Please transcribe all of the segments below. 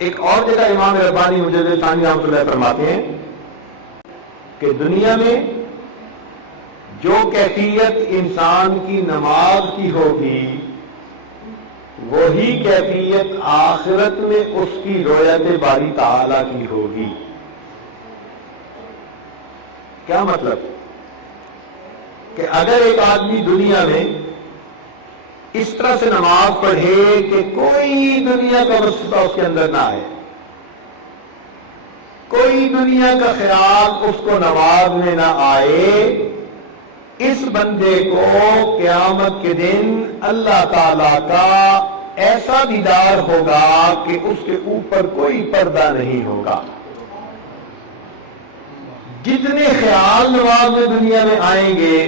ایک اور جگہ امام ربانی مجدد ثانی رحمۃ اللہ فرماتے ہیں کہ دنیا میں جو کیفیت انسان کی نماز کی ہوگی وہی کیفیت آخرت میں اس کی رؤیت باری تعالی کی ہوگی. کیا مطلب؟ کہ اگر ایک آدمی دنیا میں اس طرح سے نماز پڑھے کہ کوئی دنیا کا وسوسہ اس کے اندر نہ آئے، کوئی دنیا کا خیال اس کو نماز میں نہ آئے، اس بندے کو قیامت کے دن اللہ تعالی کا ایسا دیدار ہوگا کہ اس کے اوپر کوئی پردہ نہیں ہوگا. جتنے خیال نماز میں دنیا میں آئیں گے،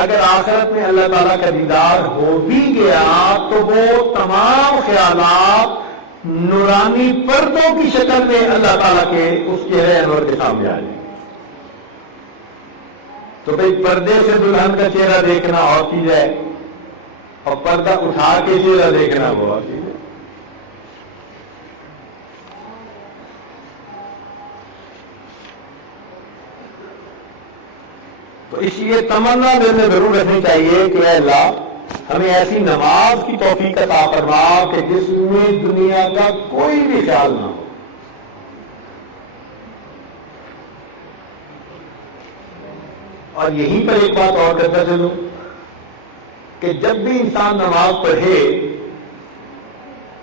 اگر آخرت میں اللہ تعالیٰ کا دیدار ہو بھی گیا تو وہ تمام خیالات نورانی پردوں کی شکل میں اللہ تعالیٰ کے اس چہرے انور کے سامنے آ جائیں. تو بھئی پردے سے دلہن کا چہرہ دیکھنا اور چیز ہے، اور پردہ اٹھا کے چہرہ دیکھنا وہ اور چیز ہے. تو اس لیے تمنا دل میں ضرور رکھنی چاہیے کہ اے اللہ ہمیں ایسی نماز کی توفیق عطا فرما کہ جس میں دنیا کا کوئی بھی خیال نہ ہو. اور یہیں پر ایک بات اور کرتا چلوں کہ جب بھی انسان نماز پڑھے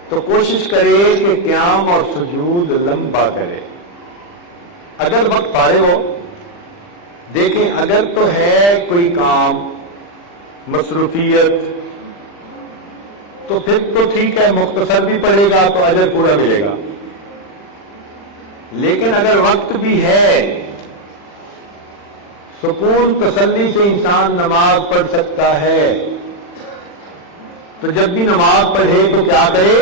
تو کوشش کرے کہ قیام اور سجود لمبا کرے. اگر وقت فارغ ہو، دیکھیں اگر تو ہے کوئی کام، مصروفیت، تو پھر تو ٹھیک ہے، مختصر بھی پڑھے گا تو اجر پورا ملے گا. لیکن اگر وقت بھی ہے، سکون تسلی سے انسان نماز پڑھ سکتا ہے، تو جب بھی نماز پڑھے تو کیا کرے؟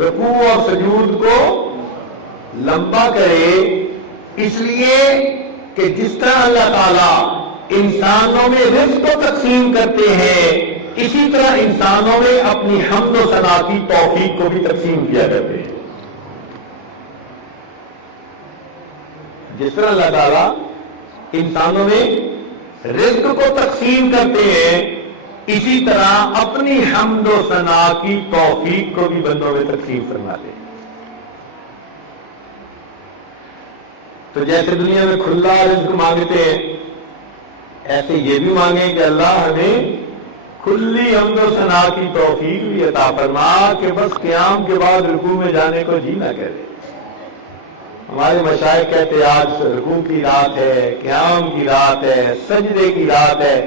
رکوع اور سجود کو لمبا کرے. اس لیے کہ جس طرح اللہ تعالیٰ انسانوں میں رزق کو تقسیم کرتے ہیں، اسی طرح انسانوں میں اپنی حمد و ثنا کی توفیق کو بھی تقسیم کیا کرتے ہیں. جس طرح اللہ تعالیٰ انسانوں میں رزق کو تقسیم کرتے ہیں، اسی طرح اپنی حمد و ثنا کی توفیق کو بھی بندوں میں تقسیم فرماتے ہیں. تو جیسے دنیا میں کھلا رزق مانگتے ہیں، ایسے یہ بھی مانگیں کہ اللہ ہمیں کھلی حمد و ثنا کی توفیق بھی عطا فرما کہ بس قیام کے بعد رکوع میں جانے کو جی نہ کرے. ہمارے مشائخ کہتے آج رکوع کی رات ہے، قیام کی رات ہے، سجدے کی رات ہے،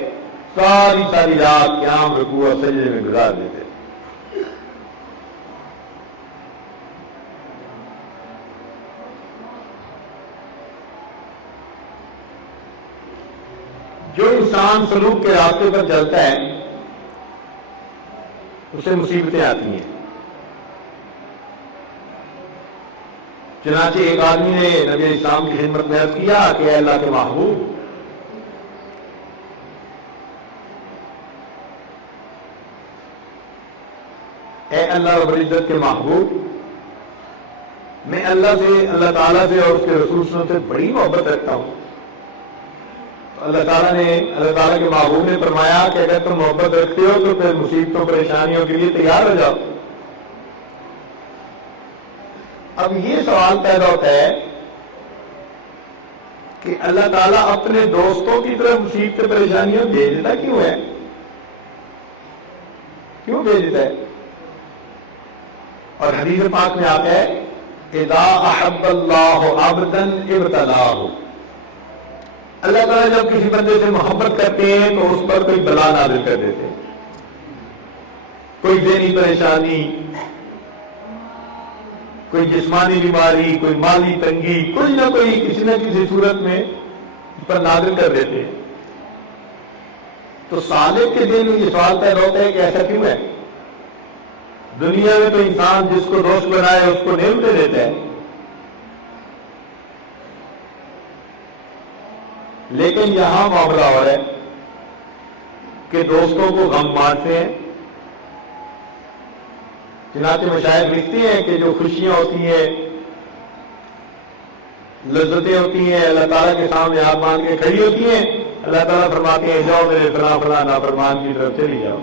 ساری رات قیام، رکوع اور سجدے میں گزار دیتے. جو انسان سلوک کے راستے پر چلتا ہے اسے مصیبتیں آتی ہیں. چنانچہ ایک آدمی نے نبی اسلام کی خدمت میں عرض کیا کہ اے اللہ کے محبوب، اے اللہ رب العزت کے محبوب، میں اللہ تعالیٰ سے اور اس کے رسول سے بڑی محبت رکھتا ہوں. اللہ تعالیٰ کے محبوب نے فرمایا کہ اگر تم محبت رکھتے ہو تو پھر مصیبتوں پریشانیوں کے لیے تیار ہو جاؤ. اب یہ سوال پیدا ہوتا ہے کہ اللہ تعالیٰ اپنے دوستوں کی طرف مصیبتیں پریشانیوں بھیجتا کیوں ہے؟ کیوں بھیجتا ہے؟ اور حدیث پاک میں آتا ہے اذا احب اللہ عبدا ابتلاہ. اللہ تعالیٰ جب کسی بندے سے محبت کرتے ہیں تو اس پر کوئی بلا نازل کر دیتے ہیں، کوئی ذہنی پریشانی، کوئی جسمانی بیماری، کوئی مالی تنگی، کوئی نہ کوئی کسی نہ کسی صورت میں اس پر نازل کر دیتے ہیں. تو سالک کے دل میں یہ سوال پیدا ہوتا ہے کہ ایسا کیوں ہے؟ دنیا میں تو انسان جس کو دوست بنائے اس کو نعمتیں دیتا ہے، لیکن یہاں معاملہ ہو رہا ہے کہ دوستوں کو غم بانٹتے ہیں. چنانچہ مشائخ لکھتے ہیں کہ جو خوشیاں ہوتی ہیں، لذتیں ہوتی ہیں، اللہ تعالیٰ کے سامنے ہاتھ باندھ کے کھڑی ہوتی ہیں، اللہ تعالیٰ فرماتے ہیں جاؤ میرے فلاں فلاں نافرمان کی طرف چلی جاؤ،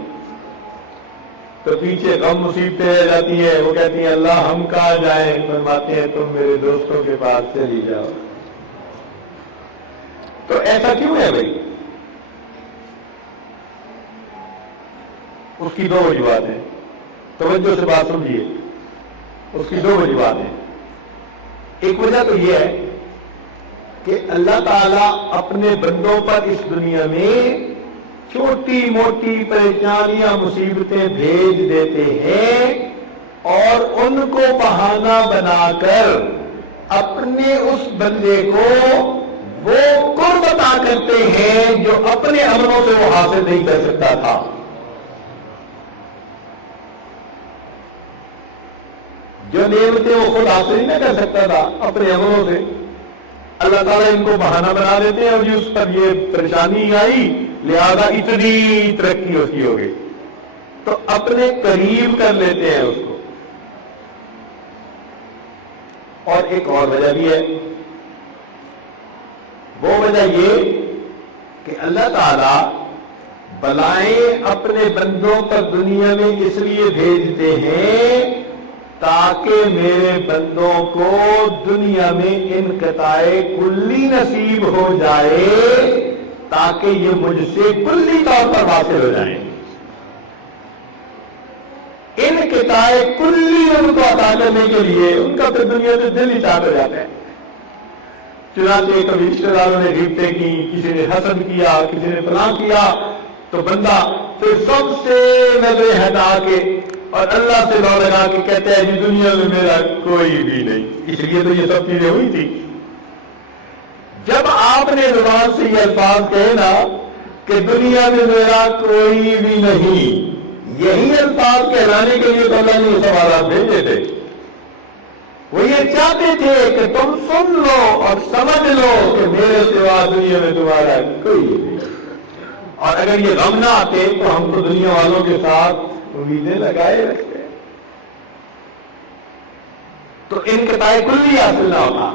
تو پیچھے غم مصیبتیں رہ جاتی ہیں، وہ کہتی ہیں اللہ ہم کہاں جائیں، فرماتے ہیں تم میرے دوستوں کے پاس چلی جاؤ۔ تو ایسا کیوں ہے بھائی؟ اس کی دو وجوہات ہیں، توجہ سے بات سمجھیے، اس کی دو وجوہات ہیں۔ ایک وجہ تو یہ ہے کہ اللہ تعالیٰ اپنے بندوں پر اس دنیا میں چھوٹی موٹی پریشانیاں مصیبتیں بھیج دیتے ہیں اور ان کو بہانہ بنا کر اپنے اس بندے کو وہ قرب عطا کرتے ہیں جو اپنے عملوں سے وہ حاصل نہیں کر سکتا تھا۔ جو نعمتیں وہ خود حاصل ہی نہ کر سکتا تھا اپنے عملوں سے، اللہ تعالیٰ ان کو بہانہ بنا دیتے ہیں اور جی اس پر یہ پریشانی آئی لہذا اتنی ترقی اس کی ہو گئی، تو اپنے قریب کر لیتے ہیں اس کو۔ اور ایک اور وجہ بھی ہے، وہ وجہ یہ کہ اللہ تعالیٰ بلائیں اپنے بندوں پر دنیا میں اس لیے بھیجتے ہیں تاکہ میرے بندوں کو دنیا میں انقطاع کلی نصیب ہو جائے، تاکہ یہ مجھ سے کلی طور پر حاصل ہو جائیں۔ انقطاع کلی ان کو عطا کرنے کے لیے ان کا پھر دنیا سے دل ہی چاٹ ہو جاتا ہے۔ چنانچہ کبھی رشتے داروں نے غیبتیں کی، کسی نے حسد کیا، کسی نے فلاں کیا، تو بندہ پھر سب سے نظریں ہٹا کے اور اللہ سے لو لگا کے کہتے ہیں جی دنیا میں میرا کوئی بھی نہیں۔ اس لیے تو یہ سب چیزیں ہوئی تھی۔ جب آپ نے زبان سے یہ الفاظ کہے نا کہ دنیا میں میرا کوئی بھی نہیں، یہی الفاظ کہلانے کے لیے تو اللہ نے یہ سوالات بھیجے تھے۔ وہ یہ چاہتے تھے کہ تم سن لو اور سمجھ لو کہ میرے سوا دنیا میں تمہارا کوئی نہیں، اور اگر یہ غم نہ آتے تو ہم تو دنیا والوں کے ساتھ امیدیں لگائے رکھتے ہیں، تو انقطاع کلی حاصل نہ ہوتا۔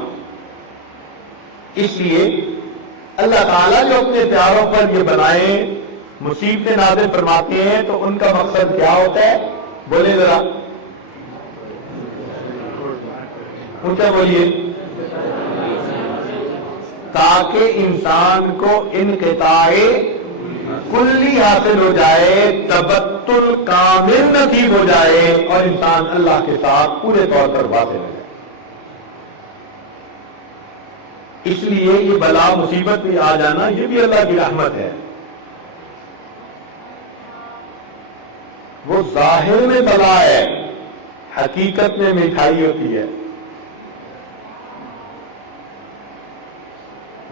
اس لیے اللہ تعالیٰ جو اپنے پیاروں پر یہ بنائے مصیبتیں نازل فرماتے ہیں تو ان کا مقصد کیا ہوتا ہے؟ بولے ذرا اونچا بولیے۔ تاکہ انسان کو انقطاع کلی حاصل ہو جائے، تبتل کامل نصیب ہو جائے اور انسان اللہ کے ساتھ پورے طور پر واصل ہو جائے۔ اس لیے یہ بلا مصیبت بھی آ جانا یہ بھی اللہ کی رحمت ہے۔ وہ ظاہر میں بلا ہے، حقیقت میں مٹھائی ہوتی ہے۔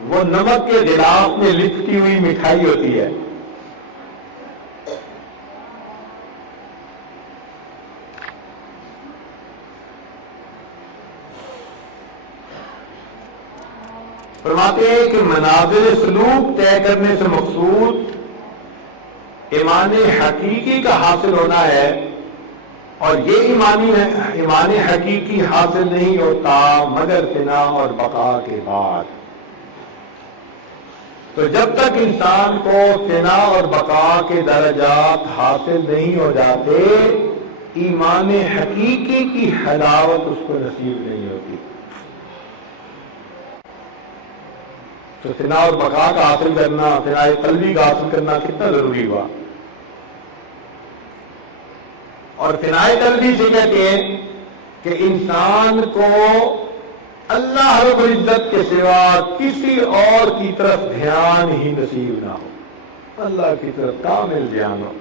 وہ نمک کے غلاف میں لپٹی ہوئی مٹھائی ہوتی ہے۔ فرماتے ہیں کہ منازل سلوک طے کرنے سے مقصود ایمان حقیقی کا حاصل ہونا ہے، اور یہ ایمان حقیقی حاصل نہیں ہوتا مگر فنا اور بقا کے بعد۔ تو جب تک انسان کو فنا اور بقا کے درجات حاصل نہیں ہو جاتے، ایمان حقیقی کی حلاوت اس کو نصیب نہیں ہوتی۔ تو فنا اور بقا کا حاصل کرنا، فنا قلبی کا حاصل کرنا کتنا ضروری ہوا۔ اور فنا قلبی سے کہتے ہیں کہ انسان کو اللہ رب العزت کے سوا کسی اور کی طرف دھیان ہی نصیب نہ ہو، اللہ کی طرف کامل دھیان ہو۔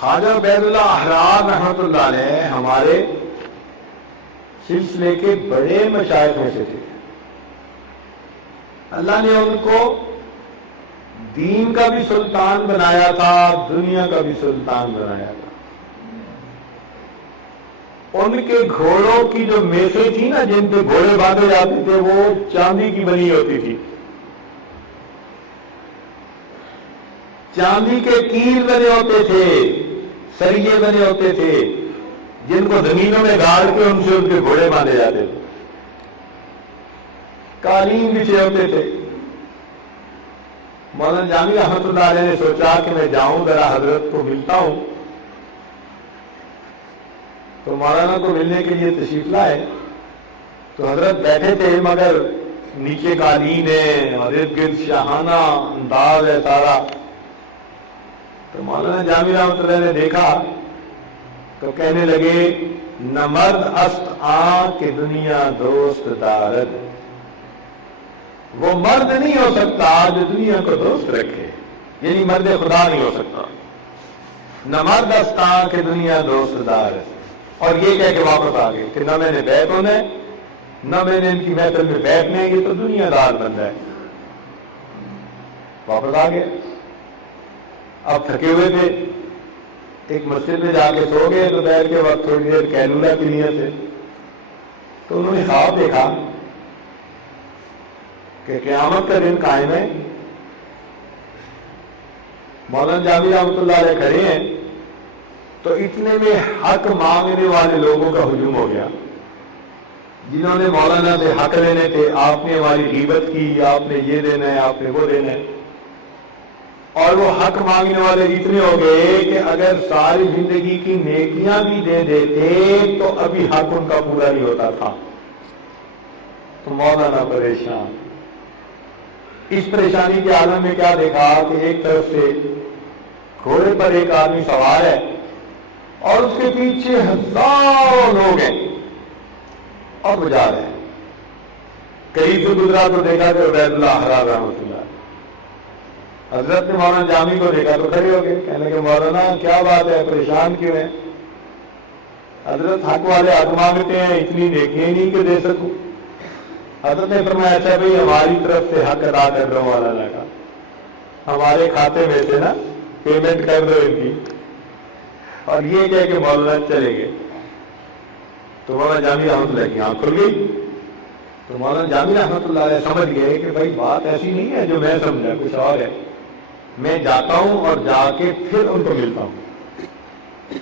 خواجہ عبید اللہ احرار رحمۃ اللہ علیہ ہمارے سلسلے کے بڑے مشائخ میں سے تھے۔ اللہ نے ان کو دین کا بھی سلطان بنایا تھا، دنیا کا بھی سلطان بنایا تھا۔ ان کے گھوڑوں کی جو میسیں تھی نا، جن پہ گھوڑے باندھے جاتے تھے، وہ چاندی کی بنی ہوتی تھی. چاندی کے کیل بنے ہوتے تھے، سریے بنے ہوتے تھے، جن کو زمینوں میں گاڑ کے ان سے ان کے گھوڑے باندھے جاتے تھے. قالین بچھے ہوتے تھے. مولانا جامی رحمۃ اللہ علیہ نے سوچا کہ میں جاؤں ذرا حضرت کو ملتا ہوں. تو مولانا کو ملنے کے لیے تشریف لائے. تو حضرت بیٹھے تھے، مگر نیچے قالین ہے اور ارد گرد شاہانہ انداز ہے سارا. تو مولانا جامی رحمۃ اللہ نے دیکھا تو کہنے لگے، نہ مرد است آن کہ دنیا دوست دارد. وہ مرد نہیں ہو سکتا جو دنیا کو دوست رکھے، یعنی مرد خدا نہیں ہو سکتا. نہ مرد است آن کہ دنیا دوست دارد. اور یہ کہہ کے واپس آ گئے کہ نہ میں نے بیعت ہونا ہے، نہ میں نے ان کی محفل میں بیٹھنا ہے، یہ تو دنیا دار بندہ ہے. واپس آ گئے. اب تھکے ہوئے تھے، ایک مسجد میں جا کے سو گئے. دوپہر کے وقت تھوڑی دیر کیلولا پی لیے تھے. تو انہوں نے خواب دیکھا کہ قیامت کا دن قائم ہے. مولانا جامی رحمۃ اللہ علیہ کھڑے ہیں تو اتنے میں حق مانگنے والے لوگوں کا ہجوم ہو گیا، جنہوں نے مولانا سے حق لینے تھے. آپ نے ہماری غیبت کی، آپ نے یہ دینا ہے، آپ نے وہ دینا ہے. اور وہ حق مانگنے والے اتنے ہو گئے کہ اگر ساری زندگی کی نیکیاں بھی دے دیتے تو ابھی حق ان کا پورا نہیں ہوتا تھا. تو مولانا پریشان. اس پریشانی کے عالم میں کیا دیکھا کہ ایک طرف سے گھوڑے پر ایک آدمی سوار ہے اور اس کے پیچھے ہزاروں لوگ ہیں اور بجا رہے ہیں. قریب سے گزرا تو دیکھا کہ عبید اللہ حرار رحمۃ اللہ. حضرت نے مولانا جامی کو دیکھا تو کھڑے ہو گئے، کہنے لگے مولانا کیا بات ہے، پریشان کیوں ہیں؟ حضرت حق والے حق مانگتے ہیں، اتنی نیکیاں نہیں کہ دے سکوں. حضرت نے فرمایا اچھا بھائی ہماری طرف سے حق ادا کر رہا ہوں مولانا کا، ہمارے کھاتے میں سے نا پیمنٹ کر دو ان کی. اور یہ کہہ کہ مولانا چلے گئے. تو مولانا جامی رحمۃ اللہ کی آنکھ کھل گئی. تو مولانا جامی رحمۃ اللہ علیہ سمجھ گئے کہ بھائی بات ایسی نہیں ہے جو میں سمجھا، کچھ اور ہے. میں جاتا ہوں اور جا کے پھر ان کو ملتا ہوں.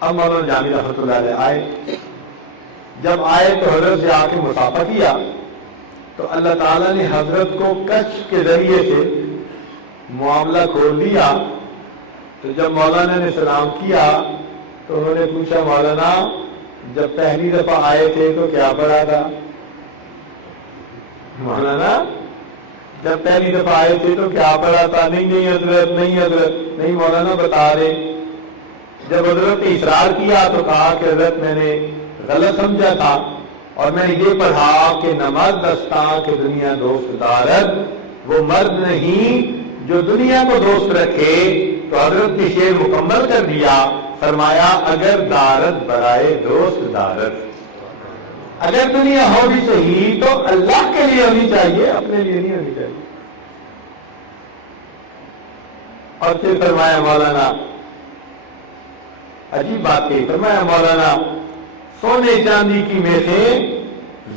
اب مولانا جامی رحمۃ اللہ علیہ آئے. جب آئے تو حضرت سے آ کے مصافحہ کیا تو اللہ تعالیٰ نے حضرت کو کشف کے ذریعے سے معاملہ کھول دیا. تو جب مولانا نے سلام کیا تو انہوں نے پوچھا مولانا جب پہلی دفعہ آئے تھے تو کیا پڑھا تھا؟ مولانا جب پہلی دفعہ آئے تھے تو کیا پڑھا تھا؟ نہیں حضرت، نہیں حضرت، نہیں. مولانا بتا رہے. جب حضرت نے اصرار کیا تو کہا کہ حضرت میں نے غلط سمجھا تھا اور میں نے یہ پڑھا کہ نہ مرد دستاں کہ دنیا دوست دارد. وہ مرد نہیں جو دنیا کو دوست رکھے. تو حضرت نے شعر مکمل کر دیا، فرمایا اگر دارد برائے دوست دارد. اگر دنیا ہو بھی صحیح تو اللہ کے لیے ہونی چاہیے، اپنے لیے نہیں ہونی چاہیے. اور پھر فرمایا مولانا عجیب بات کہی، فرمایا مولانا سونے چاندی کی میخیں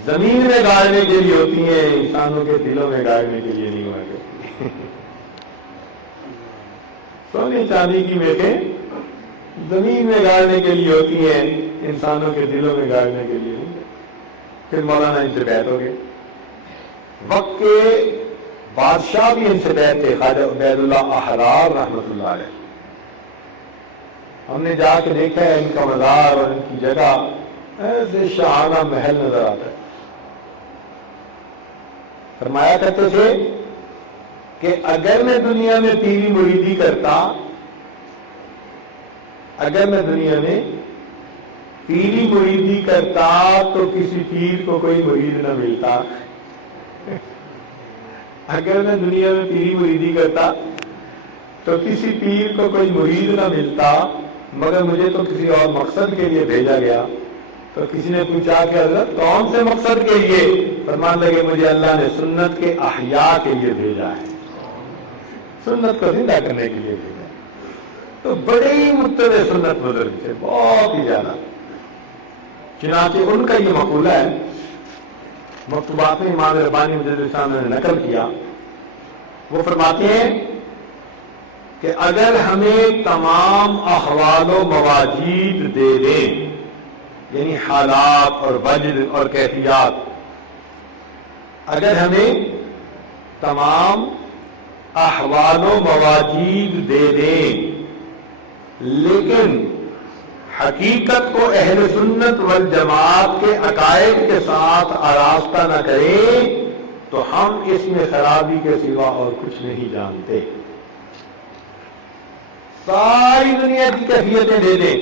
زمین میں گاڑنے کے لیے ہوتی ہیں، انسانوں کے دلوں میں گاڑنے کے لیے نہیں ہوا کرتی. سونے چاندی کی میخیں زمین میں گاڑنے کے لیے ہوتی ہیں، انسانوں کے دلوں میں گاڑنے کے لیے نہیں. پھر مولانا ان سے بیعت ہو گئے. وقت کے بادشاہ بھی ان سے بیعت تھے، خواجہ عبید اللہ احرار رحمۃ اللہ علیہ. ہم نے جا کے دیکھا ہے ان کا مزار اور ان کی جگہ، ایسے شاہانہ محل نظر آتا ہے. فرمایا کرتے تھے کہ اگر میں دنیا میں پیری مریدی کرتا، اگر میں دنیا میں پیری مریدی کرتا تو کسی پیر کو کوئی مرید نہ ملتا. اگر میں دنیا میں پیری مریدی کرتا تو کسی پیر کو کوئی مرید نہ ملتا، مگر مجھے تو کسی اور مقصد کے لیے بھیجا گیا. تو کسی نے پوچھا کہ حضرت کون سے مقصد کے لیے؟ فرمان لگے مجھے اللہ نے سنت کے احیاء کے لیے بھیجا ہے، سنت کو زندہ کرنے کے لیے بھیجا ہے. تو بڑے ہی متبع سنت بزرگ تھے، بہت ہی زیادہ. چنانچہ ان کا یہ مقولہ ہے، مکتوبات میں امام ربانی مجدد الاسلام نے نقل کیا، وہ فرماتے ہیں کہ اگر ہمیں تمام احوال و مواجید دے دیں، یعنی حالات اور وجد اور کیفیات، اگر ہمیں تمام احوال و مواجید دے دیں لیکن حقیقت کو اہل سنت والجماعت کے عقائد کے ساتھ آراستہ نہ کریں تو ہم اس میں خرابی کے سوا اور کچھ نہیں جانتے۔ ساری دنیا کی کیفیتیں دے دیں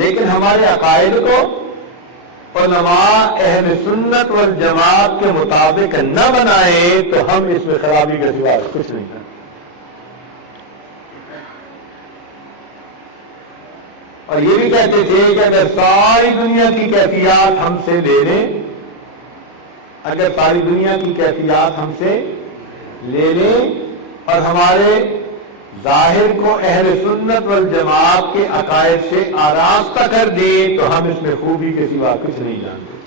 لیکن ہمارے عقائد کو علماء اہل سنت والجماعت کے مطابق نہ بنائے تو ہم اس میں خرابی کے سوا کچھ نہیں کرتے۔ اور یہ بھی کہتے تھے کہ اگر ساری دنیا کی کیفیات ہم سے لے لیں، اگر ساری دنیا کی کیفیات ہم سے لے لیں اور ہمارے ظاہر کو اہل سنت والجماعت کے عقائد سے آراستہ کر دیں تو ہم اس میں خوبی کے سوا کچھ نہیں جانتے۔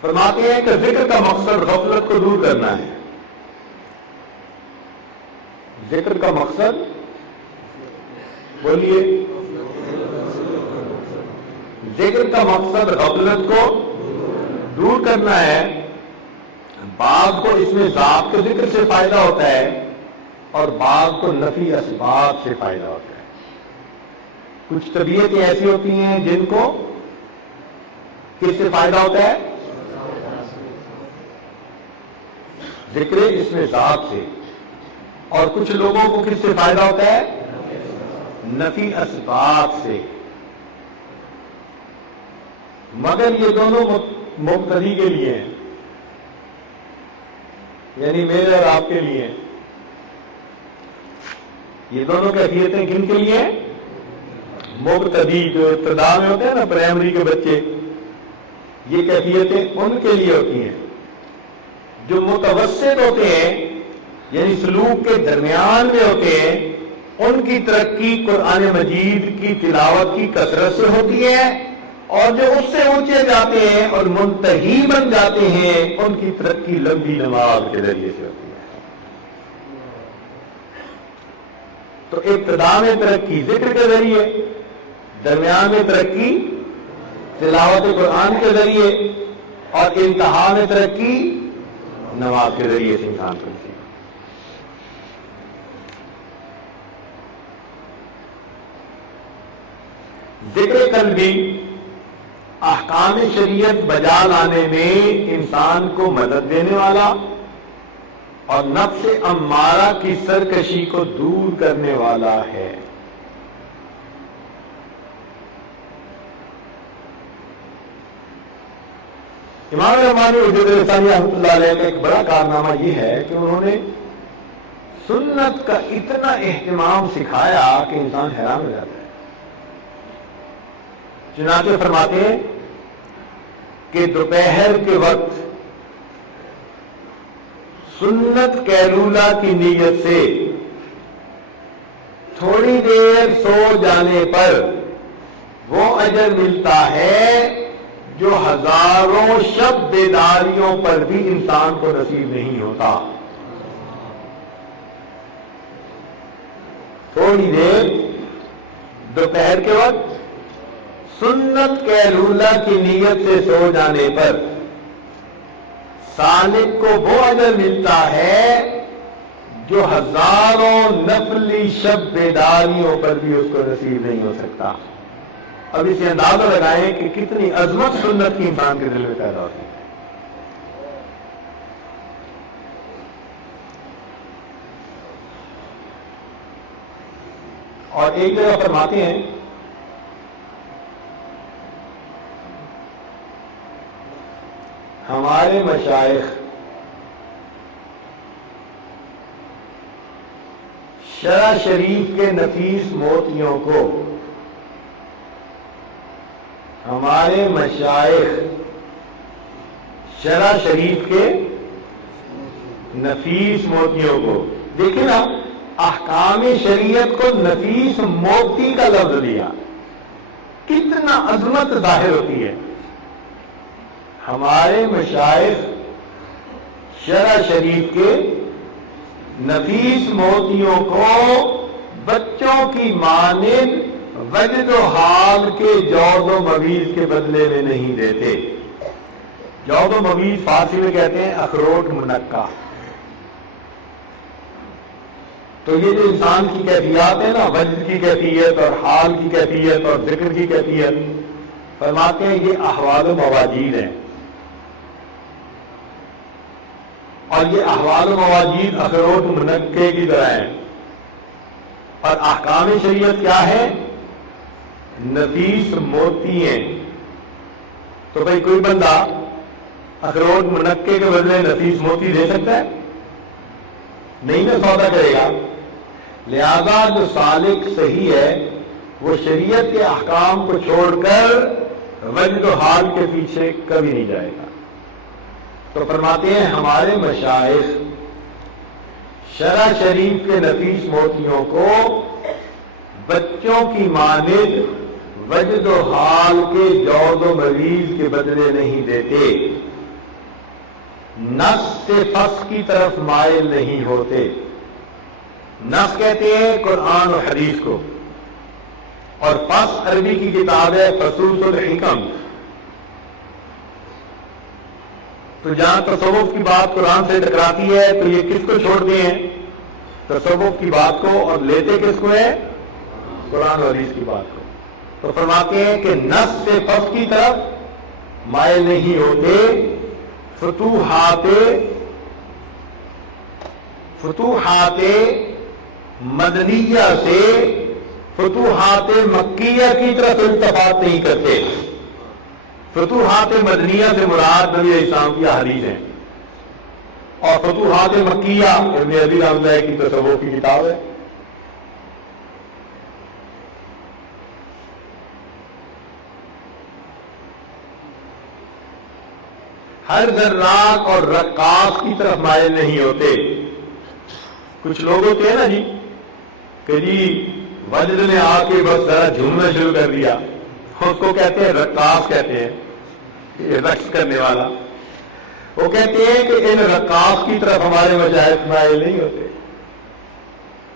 فرماتے ہیں کہ ذکر کا مقصد غفلت کو دور کرنا ہے۔ ذکر کا مقصد بولیے، ذکر کا مقصد غفلت کو دور کرنا ہے۔ بعض کو اس میں ذات کے ذکر سے فائدہ ہوتا ہے اور بعض کو نفی اسباب سے فائدہ ہوتا ہے۔ کچھ طبیعتیں ایسی ہوتی ہیں جن کو کس سے فائدہ ہوتا ہے؟ ذکر اس میں ذات سے۔ اور کچھ لوگوں کو کس سے فائدہ ہوتا ہے؟ نفی اسباب سے۔ مگر یہ دونوں مقتدی کے لیے ہیں، یعنی میرے اور آپ کے لیے ہیں۔ یہ دونوں کیفیتیں کن کے لیے ہیں؟ مقتدی، جو ابتدا میں ہوتے ہیں نا پرائمری کے بچے، یہ کیفیتیں ان کے لیے ہوتی ہیں۔ جو متوسط ہوتے ہیں یعنی سلوک کے درمیان میں ہوتے ہیں، ان کی ترقی قرآن مجید کی تلاوت کی کثرت سے ہوتی ہے، اور جو اس سے اونچے جاتے ہیں اور منتہی بن جاتے ہیں ان کی ترقی لمبی نماز کے ذریعے سے ہوتی ہے۔ تو ابتدا میں ترقی ذکر کے ذریعے، درمیان میں ترقی تلاوت قرآن کے ذریعے، اور انتہا میں ترقی نماز کے ذریعے سے انسان کو نصیب۔ ذکر قلبی احکام شریعت بجا لانے میں انسان کو مدد دینے والا اور نفس امارہ کی سرکشی کو دور کرنے والا ہے۔ امام ربانی مجدد الاسلام رحمۃ اللہ علیہ کا ایک بڑا کارنامہ یہ ہے کہ انہوں نے سنت کا اتنا اہتمام سکھایا کہ انسان حیران ہو جاتا ہے۔ چنانچہ فرماتے ہیں کہ دوپہر کے وقت سنت قیلولہ کی نیت سے تھوڑی دیر سو جانے پر وہ اجر ملتا ہے جو ہزاروں شب بیداریوں پر بھی انسان کو نصیب نہیں ہوتا۔ تھوڑی دیر دوپہر کے وقت سنت قیلولہ کی نیت سے سو جانے پر سالک کو وہ اجر ملتا ہے جو ہزاروں نفلی شب بیداریوں پر بھی اس کو نصیب نہیں ہو سکتا۔ اب اسے اندازہ لگائیں کہ کتنی عظمت سنت کی انسان کے دل میں پیدا ہوتی ہے۔ اور ایک جگہ فرماتے ہیں ہمارے مشائخ شرع شریف کے نفیس موتیوں کو، ہمارے مشائخ شرع شریف کے نفیس موتیوں کو. دیکھیں نا، احکام شریعت کو نفیس موتی کا لفظ دیا، کتنا عظمت ظاہر ہوتی ہے. ہمارے مشائخ شرع شریف کے نفیس موتیوں کو بچوں کی مانند وجد و حال کے جود و مویز کے بدلے میں نہیں دیتے. جود و مویز فارسی میں کہتے ہیں اخروٹ منقع. تو یہ جو انسان کی کیفیات ہے نا، وجد کی کیفیت اور حال کی کیفیت اور ذکر کی کیفیت، فرماتے ہیں یہ احوال و مواجید ہیں. اور یہ احوال و مواجید اخروٹ منقع کی طرح ہیں. اور احکام شریعت کیا ہے؟ نفیس موتی ہیں. تو بھئی کوئی بندہ اخروٹ منقع کے بدلے نفیس موتی دے سکتا ہے؟ نہیں نہ سودا کرے گا. لہذا جو سالک صحیح ہے وہ شریعت کے احکام کو چھوڑ کر وجد و حال کے پیچھے کبھی نہیں جائے گا. تو فرماتے ہیں ہمارے مشائخ شرع شریف کے نفیس موتیوں کو بچوں کی مانند وجد و حال کے جود و مویز کے بدلے نہیں دیتے. نص سے فصل کی طرف مائل نہیں ہوتے. نص کہتے ہیں قرآن و حدیث کو، اور فصل عربی کی کتاب ہے فصوص الحکم. تو جہاں تصوف کی بات قرآن سے ٹکراتی ہے تو یہ کس کو چھوڑتے ہیں؟ تصوف کی بات کو، اور لیتے کس کو ہے؟ قرآن و حدیث کی بات کو. تو فرماتے ہیں کہ نص سے فصل کی طرف مائل نہیں ہوتے. فتوحات مدنیہ سے فتوحات مکیہ کی طرف التفات نہیں کرتے. فتوحات مدنیہ سے مراد نبی علیہ السلام کی احادیث ہیں، اور فتوحات مکیہ ابن ابی رحمۃ اللہ کی تصوف کی کتاب ہے. ہر ذراق اور رقاص کی طرف مائل نہیں ہوتے. کچھ لوگ ہوتے ہیں نا جی کہ جی وجد نے آ کے بس ذرا جھومنا شروع کر دیا، اس کو کہتے ہیں رقاص، کہتے ہیں یہ رقص کرنے والا. وہ کہتے ہیں کہ ان رقاص کی طرف ہمارے مشائخ مائل نہیں ہوتے.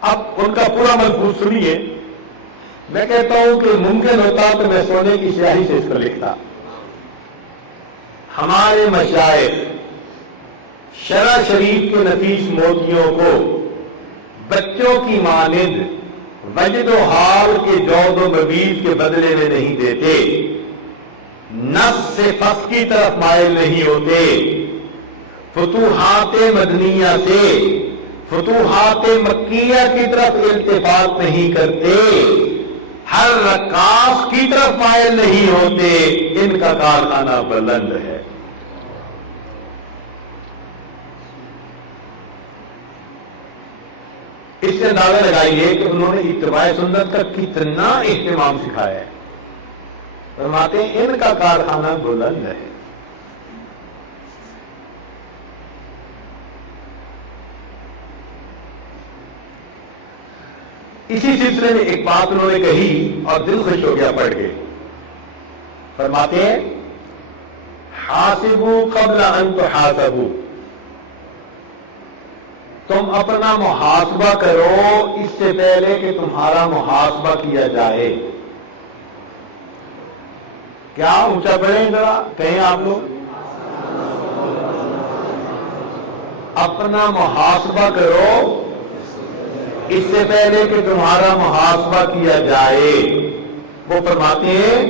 اب ان کا پورا ملفوظ سنیے. میں کہتا ہوں کہ ممکن ہوتا تو میں سونے کی سیاہی سے اس کو لکھتا. ہمارے مشائخ شرع شریف کے نفیس موتیوں کو بچوں کی مانند وجد و حال کے جود و مویز کے بدلے میں نہیں دیتے. نص سے فصل کی طرف مائل نہیں ہوتے. فتوحات مدنیہ سے فتوحات مکیہ کی طرف التفات نہیں کرتے. ہر رقاص کی طرف مائل نہیں ہوتے. ان کا کارخانہ بلند ہے. اس سے اندازہ لگائیے کہ انہوں نے اتباع سنت کا کتنا اہتمام سکھایا ہے. فرماتے ہیں ان کا کارخانہ بلند ہے. اسی سلسلے میں ایک بات انہوں نے کہی اور دل خوش ہو گیا پڑھ کے. فرماتے ہیں حاسبوا قبل ان تحاسبوا، تم اپنا محاسبہ کرو اس سے پہلے کہ تمہارا محاسبہ کیا جائے. کیا اونچا پڑھیں ذرا کہیں آپ لوگ؟ اپنا محاسبہ کرو اس سے پہلے کہ تمہارا محاسبہ کیا جائے. وہ فرماتے ہیں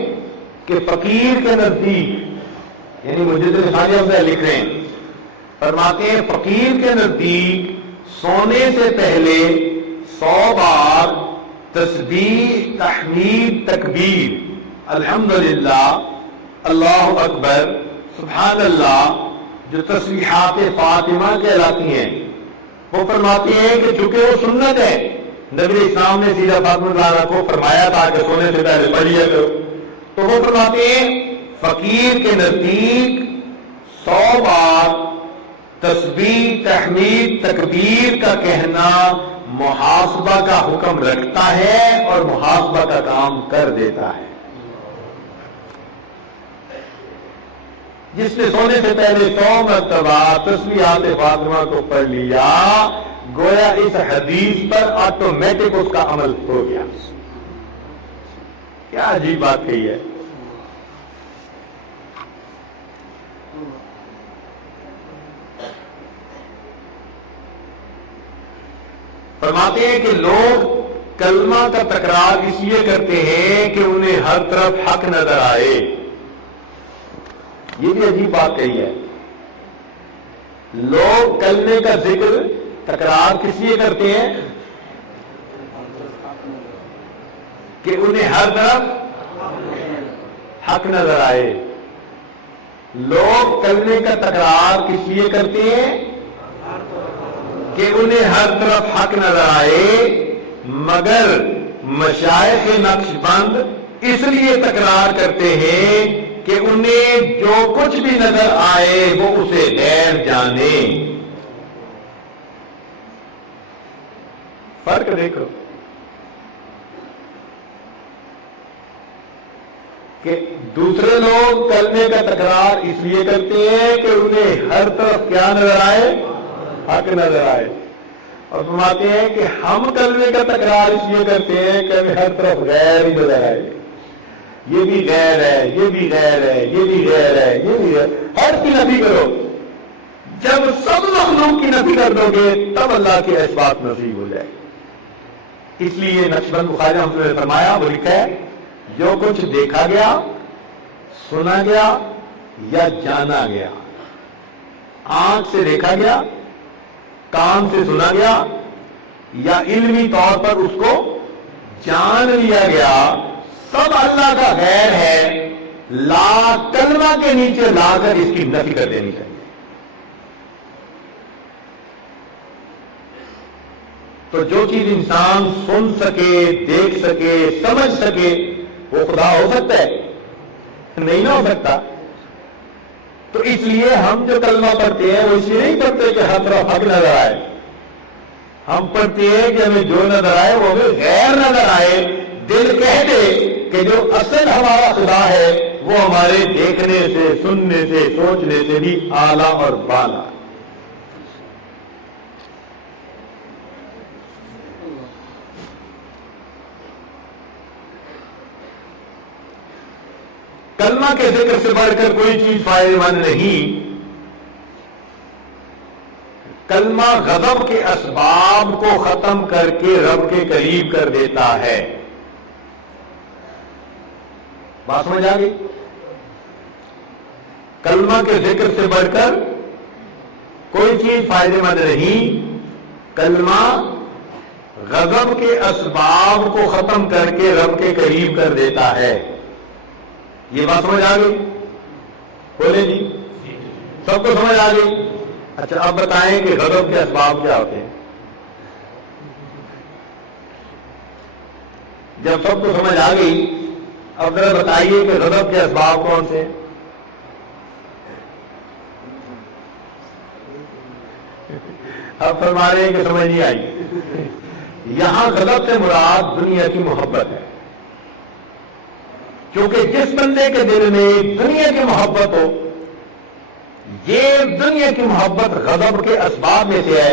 کہ فقیر کے نزدیک، یعنی مجدد ثانیہ سے لکھ رہے ہیں، فرماتے ہیں فقیر کے نزدیک سونے سے پہلے 100 بار تسبیح، تحمید، تکبیر، الحمدللہ، اللہ اکبر، سبحان اللہ، جو تسبیحات فاطمہ کہلاتی ہیں، وہ فرماتے ہیں کہ چونکہ وہ سنت ہے، نبی اسلام نے سیدھا فاطمہ کو فرمایا تھا کہ سونے سے پہلے پڑھ لیا کرو. تو وہ فرماتے ہیں فقیر کے نزدیک 100 بار تسبیح تحمید تکبیر کا کہنا محاسبہ کا حکم رکھتا ہے اور محاسبہ کا کام کر دیتا ہے. جس نے سونے سے پہلے 100 مرتبہ تسبیحات فاطمہ کو پڑھ لیا گویا اس حدیث پر آٹومیٹک اس کا عمل ہو گیا. کیا عجیب بات کہی ہے. فرماتے ہیں کہ لوگ کلمہ کا تکرار اس لیے کرتے ہیں کہ انہیں ہر طرف حق نظر آئے. یہ بھی عجیب بات کہی ہے. لوگ کلمے کا ذکر تکرار کس لیے کرتے ہیں کہ انہیں ہر طرف حق نظر آئے. لوگ کلمے کا تکرار کس لیے کرتے ہیں کہ انہیں ہر طرف حق نظر آئے. مگر مشائخ نقش بند اس لیے تکرار کرتے ہیں کہ انہیں جو کچھ بھی نظر آئے وہ اسے غیر جانے. فرق دیکھو کہ دوسرے لوگ کلمے کا تکرار اس لیے کرتے ہیں کہ انہیں ہر طرف کیا نظر آئے حق نظر آئے. اور فرماتے ہیں کہ ہم کلمے کا تکرار اس لیے کرتے ہیں کہ ہمیں ہر طرف غیر ہی نظر آئے. یہ بھی غیر ہے یہ بھی غیر ہے یہ بھی غیر ہے یہ بھی غیر. ہر کی نفی کرو. جب سب مخلوق کی نفی کر دو گے تب اللہ کے اثبات نصیب ہو جائے. اس لیے نقشبند بخاری رحمۃ اللہ نے فرمایا وہ لکھا ہے جو کچھ دیکھا گیا سنا گیا یا جانا گیا آنکھ سے دیکھا گیا کان سے سنا گیا یا علمی طور پر اس کو جان لیا گیا سب اللہ کا غیر ہے. لا کلمہ کے نیچے لا کر اس کی نفی کر دینی چاہیے. تو جو چیز انسان سن سکے دیکھ سکے سمجھ سکے وہ خدا ہو سکتا ہے نہیں نہ ہو سکتا. تو اس لیے ہم جو کلمہ پڑھتے ہیں وہ اس لیے نہیں پڑھتے کہ ہر طرف حق نظر آئے. ہم پڑھتے ہیں کہ ہمیں جو نظر آئے وہ ہمیں غیر نظر آئے. دل کہہ دے کہ جو اصل ہمارا خدا ہے وہ ہمارے دیکھنے سے سننے سے سوچنے سے بھی اعلیٰ اور بالا. کلمہ کے ذکر سے بڑھ کر کوئی چیز فائدہ مند نہیں. کلمہ غضب کے اسباب کو ختم کر کے رب کے قریب کر دیتا ہے. بات سمجھ آ گئی. کلمہ کے ذکر سے بڑھ کر کوئی چیز فائدہ مند نہیں. کلمہ غضب کے اسباب کو ختم کر کے رب کے قریب کر دیتا ہے. یہ بات سمجھ آ گئی بولے جی سب کو سمجھ آ گئی. اچھا اب بتائیں کہ غضب کے اسباب کیا ہوتے ہیں. جب سب کو سمجھ آ گئی اب ذرا بتائیے کہ غضب کے اسباب کون سے ہیں. اب فرما رہے ہیں کہ سمجھ نہیں آئی. یہاں غضب سے مراد دنیا کی محبت ہے. کیونکہ جس بندے کے دل میں دنیا کی محبت ہو یہ دنیا کی محبت غضب کے اسباب میں سے ہے.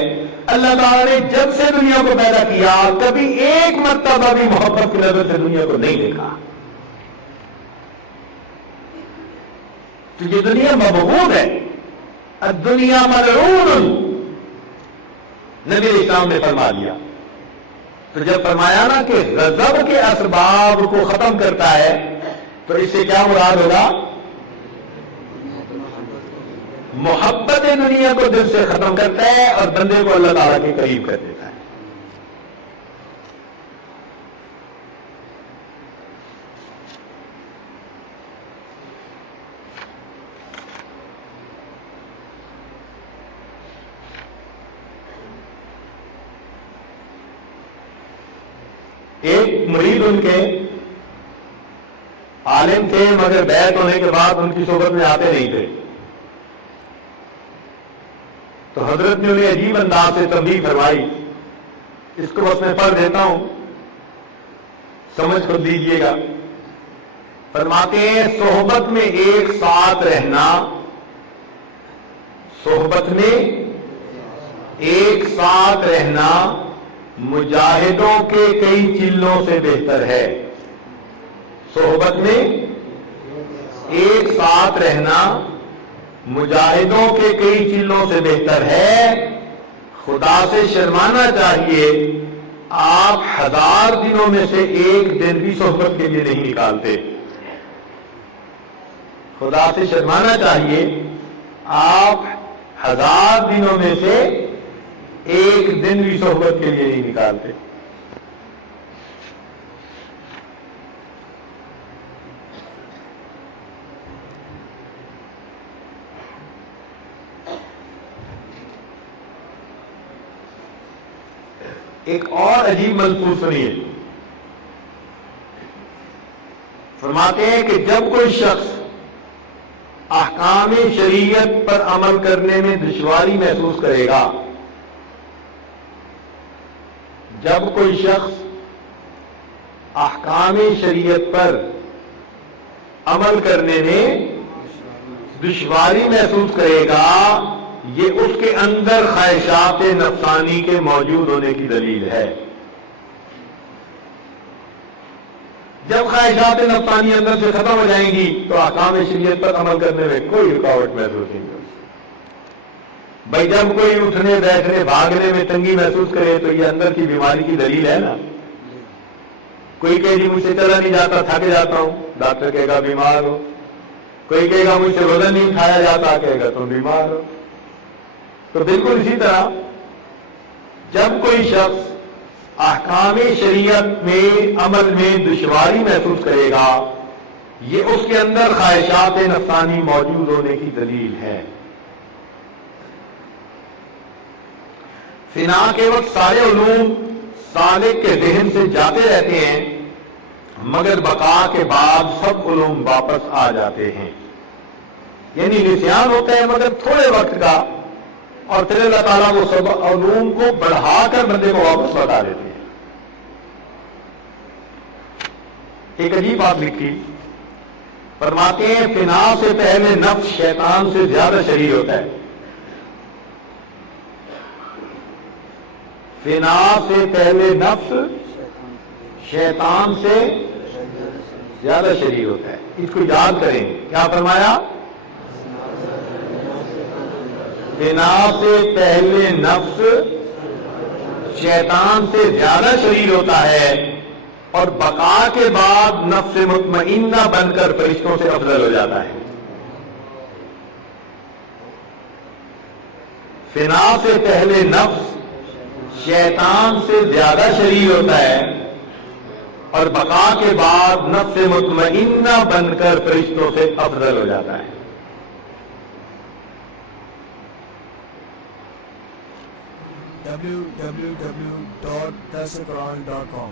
اللہ تعالیٰ نے جب سے دنیا کو پیدا کیا کبھی ایک مرتبہ بھی محبت کی نظر سے دنیا کو نہیں دیکھا. تو یہ دنیا مبغوض ہے. الدنیا ملعون نبی اسلام نے فرما دیا. تو جب فرمایا نا کہ غضب کے اسباب کو ختم کرتا ہے تو اس سے کیا مراد ہوگا محبت دنیا کو دل سے ختم کرتا ہے اور بندے کو اللہ تعالیٰ کے قریب کر دیتا ہے. ایک مرید ان کے عالم تھے مگر بیعت ہونے کے بعد ان کی صحبت میں آتے نہیں تھے. تو حضرت نے انہیں عجیب انداز سے تنبیہ فرمائی. اس کو بس میں پڑھ دیتا ہوں, سمجھ خود دیجیے گا. فرماتے ہیں صحبت میں ایک ساتھ رہنا, صحبت میں ایک ساتھ رہنا مجاہدوں کے کئی چلوں سے بہتر ہے. صحبت میں ایک ساتھ رہنا مجاہدوں کے کئی چلوں سے بہتر ہے. خدا سے شرمانا چاہیے, آپ 1000 دنوں میں سے ایک دن بھی صحبت کے لیے نہیں نکالتے. خدا سے شرمانا چاہیے, آپ 1000 دنوں میں سے ایک دن بھی صحبت کے لیے نہیں نکالتے. ایک اور عجیب ملفوظ سنیے. فرماتے ہیں کہ جب کوئی شخص احکام شریعت پر عمل کرنے میں دشواری محسوس کرے گا, جب کوئی شخص احکام شریعت پر عمل کرنے میں دشواری محسوس کرے گا, یہ اس کے اندر خواہشات نفسانی کے موجود ہونے کی دلیل ہے. جب خواہشات نفسانی اندر سے ختم ہو جائیں گی تو احکام شریعت پر عمل کرنے میں کوئی رکاوٹ محسوس نہیں ہوگی. بھائی جب کوئی اٹھنے بیٹھنے بھاگنے میں تنگی محسوس کرے تو یہ اندر کی بیماری کی دلیل ہے نا. کوئی کہے جی مجھ سے چلا نہیں جاتا, تھک جاتا ہوں, ڈاکٹر کہے گا بیمار ہو. کوئی کہے گا مجھ سے وزن نہیں اٹھایا جاتا, کہے گا تم بیمار ہو. تو بالکل اسی طرح جب کوئی شخص احکام شریعت میں عمل میں دشواری محسوس کرے گا, یہ اس کے اندر خواہشات نفسانی موجود ہونے کی دلیل ہے. فنا کے وقت سارے علوم سالک کے ذہن سے جاتے رہتے ہیں, مگر بقا کے بعد سب علوم واپس آ جاتے ہیں. یعنی نسیان ہوتا ہے مگر تھوڑے وقت کا, اور پھر اللہ تعالیٰ وہ سب علوم کو بڑھا کر بندے کو واپس بتا دیتے ہیں. ایک عجیب بات لکھی, فرماتے ہیں فنا سے پہلے نفس شیطان سے زیادہ شریر ہوتا ہے. فنا سے پہلے نفس شیطان سے زیادہ شریر ہوتا ہے. اس کو یاد کریں, کیا فرمایا؟ فنا سے پہلے نفس شیطان سے زیادہ شریر ہوتا ہے, اور بقا کے بعد نفس مطمئنہ بن کر فرشتوں سے افضل ہو جاتا ہے. فنا سے پہلے نفس شیطان سے زیادہ شریر ہوتا ہے, اور بقا کے بعد نفس مطمئنہ بن کر فرشتوں سے افضل ہو جاتا ہے. www.darsulquran.com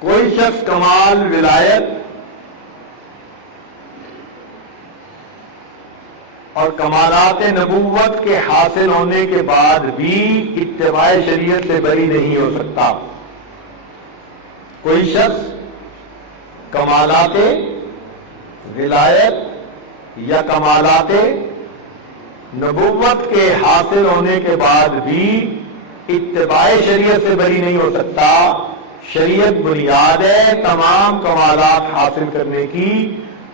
کوئی شخص کمال ولایت اور کمالات نبوت کے حاصل ہونے کے بعد بھی اتباع شریعت سے بری نہیں ہو سکتا. کوئی شخص کمالات ولایت یا کمالات نبوت کے حاصل ہونے کے بعد بھی اتباع شریعت سے بری نہیں ہو سکتا. شریعت بنیاد ہے تمام کمالات حاصل کرنے کی.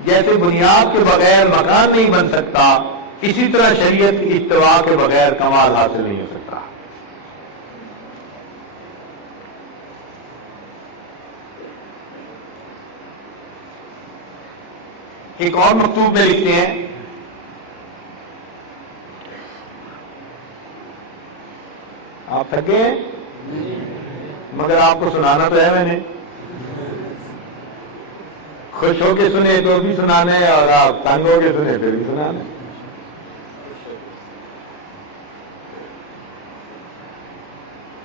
جیسے بنیاد کے بغیر مکان نہیں بن سکتا, اسی طرح شریعت کی اتباع کے بغیر کمال حاصل نہیں ہو سکتا. ایک اور مکتوب میں لکھتے ہیں, آپ تھکے ہیں مگر آپ کو سنانا تو ہے میں نے. خوش ہو کے سنے تو بھی سنانے, اور آپ تنگ ہو کے سنے پھر بھی سنانے.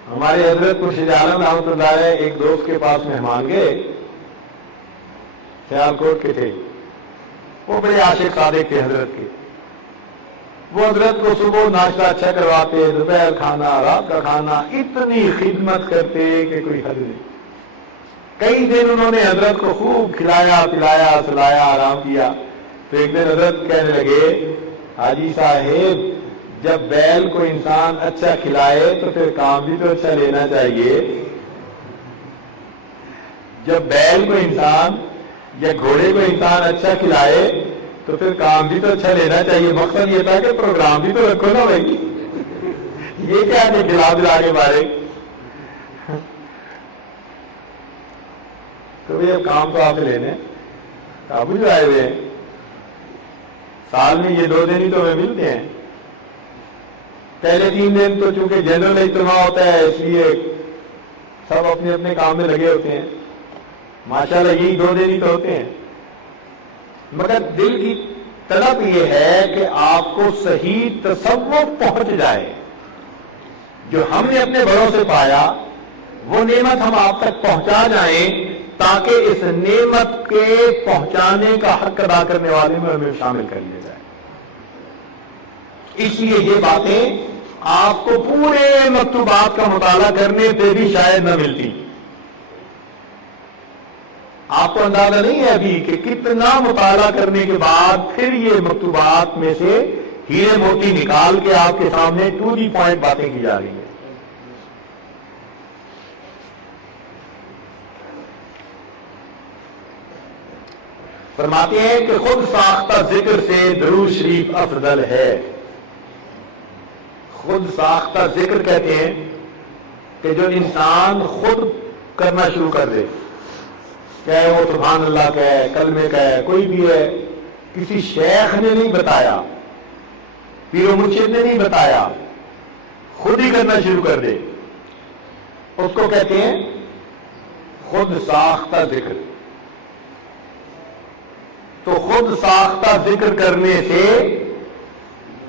ہمارے حضرت مرشد عالم رحمۃ اللہ علیہ ایک دوست کے پاس مہمان گئے, سیال کوٹ کے تھے، وہ بڑے عاشق صادق تھے حضرت کے. وہ حضرت کو صبح ناشتہ اچھا کرواتے، دوپہر کھانا، رات کا کھانا، اتنی خدمت کرتے کہ کوئی حد نہیں. کئی دن انہوں نے حضرت کو خوب کھلایا پلایا سلایا آرام کیا. تو ایک دن حضرت کہنے لگے، حاجی صاحب جب بیل کو انسان اچھا کھلائے تو پھر کام بھی تو اچھا لینا چاہیے. جب بیل کو انسان یا گھوڑے کو انسان اچھا کھلائے تو پھر کام بھی تو اچھا لینا چاہیے. مقصد یہ تھا کہ پروگرام بھی تو رکھو نا بھائی. یہ کیا ہے کھلا پلا کے بارے. تو بھائی اب کام تو آپ سے لینے قابو جو آئے ہوئے ہیں. سال میں یہ 2 دن ہی تو ہمیں ملتے ہیں. پہلے 3 دن تو چونکہ جنرل اجتماع ہوتا ہے اس لیے سب اپنے اپنے کام میں لگے ہوتے ہیں. ماشاءاللہ یہی 2 دن ہی تو ہوتے ہیں. مگر دل کی طلب یہ ہے کہ آپ کو صحیح تصور پہنچ جائے. جو ہم نے اپنے بڑوں سے پایا وہ نعمت ہم آپ تک پہنچا جائیں تاکہ اس نعمت کے پہنچانے کا حق ادا کرنے والے میں ہمیں شامل کر لیا جائے. اس لیے یہ باتیں آپ کو پورے مکتوبات کا مطالعہ کرنے پہ بھی شاید نہ ملتی. آپ کو اندازہ نہیں ہے ابھی کہ کتنا مطالعہ کرنے کے بعد پھر یہ مکتوبات میں سے ہیرے موتی نکال کے آپ کے سامنے ٹو دی پوائنٹ باتیں کی جا رہی ہیں. فرماتے ہیں کہ خود ساختہ ذکر سے درود شریف افضل ہے. خود ساختہ ذکر کہتے ہیں کہ جو انسان خود کرنا شروع کر دے، چاہے وہ سبحان اللہ کا ہے، کلمے کا ہے، کوئی بھی ہے، کسی شیخ نے نہیں بتایا، پیر و مرشد نے نہیں بتایا، خود ہی کرنا شروع کر دے، اس کو کہتے ہیں خود ساختہ ذکر. تو خود ساختہ ذکر کرنے سے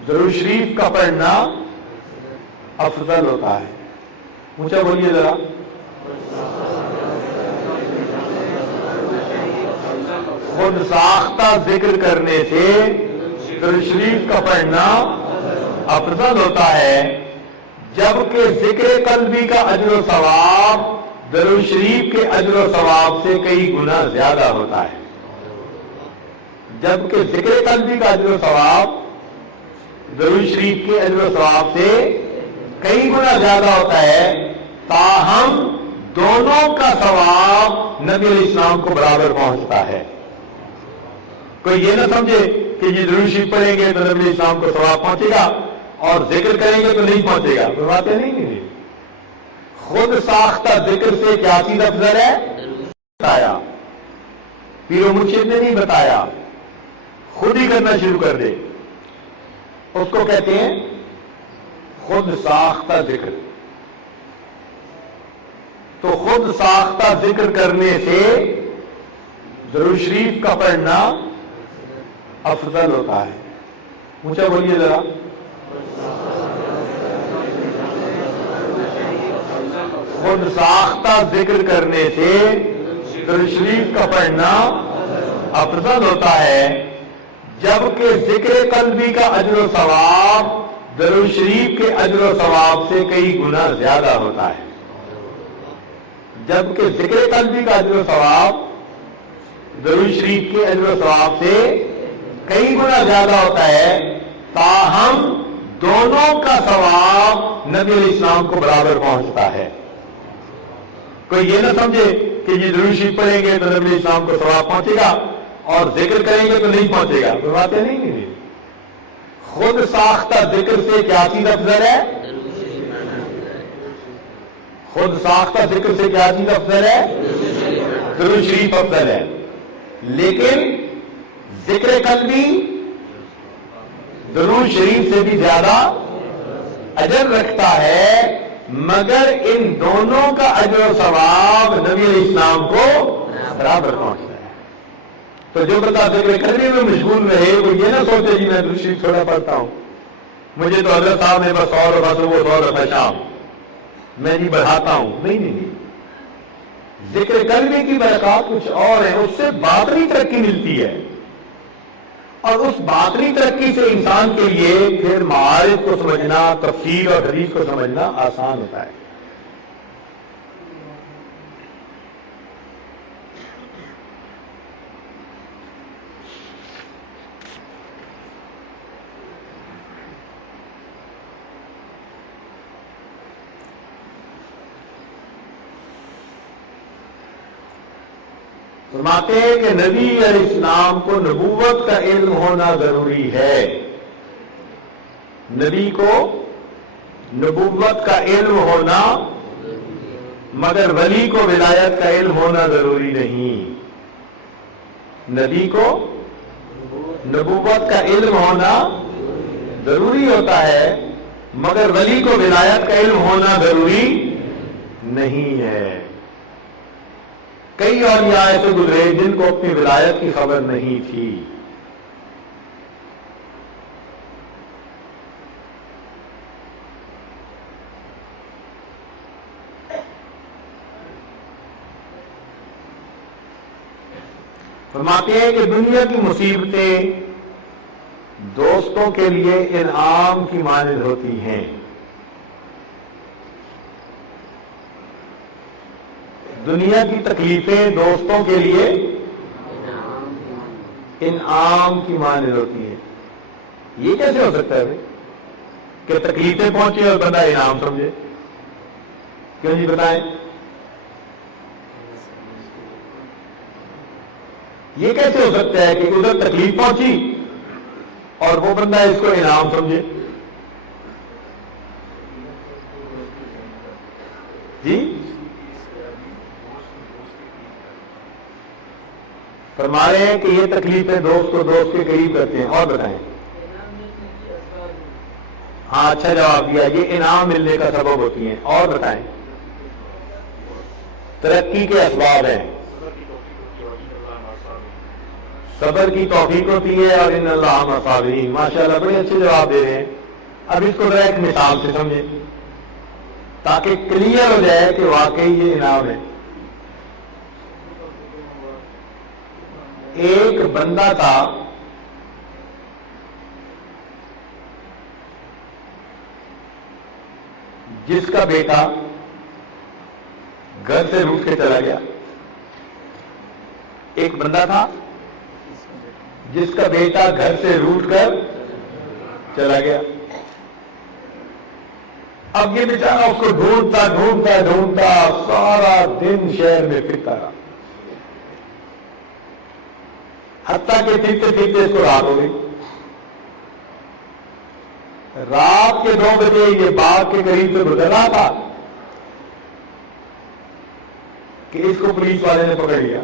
درود شریف کا پڑھنا افضل ہوتا ہے. اونچا بولیے ذرا. خود ساختہ ذکر کرنے سے درود شریف کا پڑھنا افضل ہوتا ہے، جبکہ ذکر قلبی کا اجر و ثواب درود شریف کے اجر و ثواب سے کئی گنا زیادہ ہوتا ہے. جبکہ ذکر قلبی کا اجر و ثواب درود شریف کے اجر و ثواب سے کئی گنا زیادہ ہوتا ہے، تاہم دونوں کا ثواب نبی علیہ السلام کو برابر پہنچتا ہے. کوئی یہ نہ سمجھے کہ یہ درود شریف پڑھیں گے تو نبی علیہ السلام کو ثواب پہنچے گا اور ذکر کریں گے تو نہیں پہنچے گا. باتیں نہیں. خود ساختہ ذکر سے کیا چیز افضل ہے بتایا، پیر و مرشد نے نہیں بتایا، خود ہی کرنا شروع کر دے، اس کو کہتے ہیں خود ساختہ ذکر. تو خود ساختہ ذکر کرنے سے درود شریف کا پڑھنا افضل ہوتا ہے. اونچا بولیے ذرا. خود ساختہ ذکر کرنے سے درود شریف کا پڑھنا افضل ہوتا ہے، جبکہ ذکر قلبی کا اجر و ثواب درود شریف کے اجر و ثواب سے کئی گنا زیادہ ہوتا ہے. جبکہ ذکر قلبی کا اجر و ثواب درود شریف کے اجر و ثواب سے کئی گنا زیادہ ہوتا ہے، تاہم دونوں کا ثواب نبی علیہ السلام کو برابر پہنچتا ہے. کوئی یہ نہ سمجھے کہ یہ درود شریف پڑھیں گے تو نبی علیہ السلام کو ثواب پہنچے گا اور ذکر کریں گے تو نہیں پہنچے گا. باتیں نہیں. خود ساختہ ذکر سے کیا چیز افضل ہے؟ خود ساختہ ذکر سے کیا چیز افضل ہے؟ درود شریف افضل ہے. لیکن ذکر قلبی درود شریف سے بھی زیادہ اجر رکھتا ہے، مگر ان دونوں کا اجر و ثواب نبی علیہ السلام کو برابر پہنچتا ہے. تو جو بتا ذکر قلبی میں مشغول رہے وہ یہ نہ سوچے کہ میں درود شریف تھوڑا پڑھتا ہوں، مجھے تو حضرت صاحب نے بس اور بس وہ 100 روپے شام میں نہیں بڑھاتا ہوں. نہیں. ذکر قلبی کی برکات کچھ اور ہیں، اس سے باطنی ترقی ملتی ہے، اور اس باطنی ترقی سے انسان کے لیے پھر معارف کو سمجھنا، تفسیر اور حدیث کو سمجھنا آسان ہوتا ہے۔ فرماتے ہیں کہ نبی علیہ السلام کو نبوت کا علم ہونا ضروری ہے، نبی کو نبوت کا علم ہونا، مگر ولی کو ولایت کا علم ہونا ضروری نہیں۔ نبی کو نبوت کا علم ہونا ضروری ہوتا ہے، مگر ولی کو ولایت کا علم ہونا ضروری نہیں ہے۔ کئی اولیاء ایسے گزرے جن کو اپنی ولایت کی خبر نہیں تھی۔ فرماتے ہیں کہ دنیا کی مصیبتیں دوستوں کے لیے انعام کی مانند ہوتی ہیں، دنیا کی تکلیفیں دوستوں کے لیے انعام کی مانند ہوتی ہیں۔ یہ کیسے ہو سکتا ہے کہ تکلیفیں پہنچے اور بندہ انعام سمجھے؟ کیوں جی بتائیں، یہ کیسے ہو سکتا ہے کہ ادھر تکلیف پہنچی اور وہ بندہ اس کو انعام سمجھے؟ جی فرما رہے ہیں کہ یہ تکلیفیں دوست کو دوست کے قریب کرتے ہیں۔ اور بتائیں۔ ہاں اچھا جواب دیا، یہ انعام ملنے کا سبب ہوتی ہیں۔ اور بتائیں۔ ترقی کے اسباب ہیں، صبر کی توفیق ہوتی ہے، اور ان اللہ مع الصابرین۔ ماشاءاللہ بڑے اچھے جواب دے رہے ہیں۔ اب اس کو ذرا ایک مثال سے سمجھیں تاکہ کلیئر ہو جائے کہ واقعی یہ انعام ہے۔ ایک بندہ تھا جس کا بیٹا گھر سے روٹ کے چلا گیا۔ ایک بندہ تھا جس کا بیٹا گھر سے روٹ کر چلا گیا۔ اب یہ بیچارہ اس کو ڈھونڈتا ڈھونڈتا ڈھونڈتا سارا دن شہر میں پھرتا رہا، حتیٰ کہ پھرتے پھرتے اس کو رات ہو گئی۔ رات کے 2 بجے یہ باغ کے قریب سے گزر رہا تھا کہ اس کو پولیس والے نے پکڑ لیا۔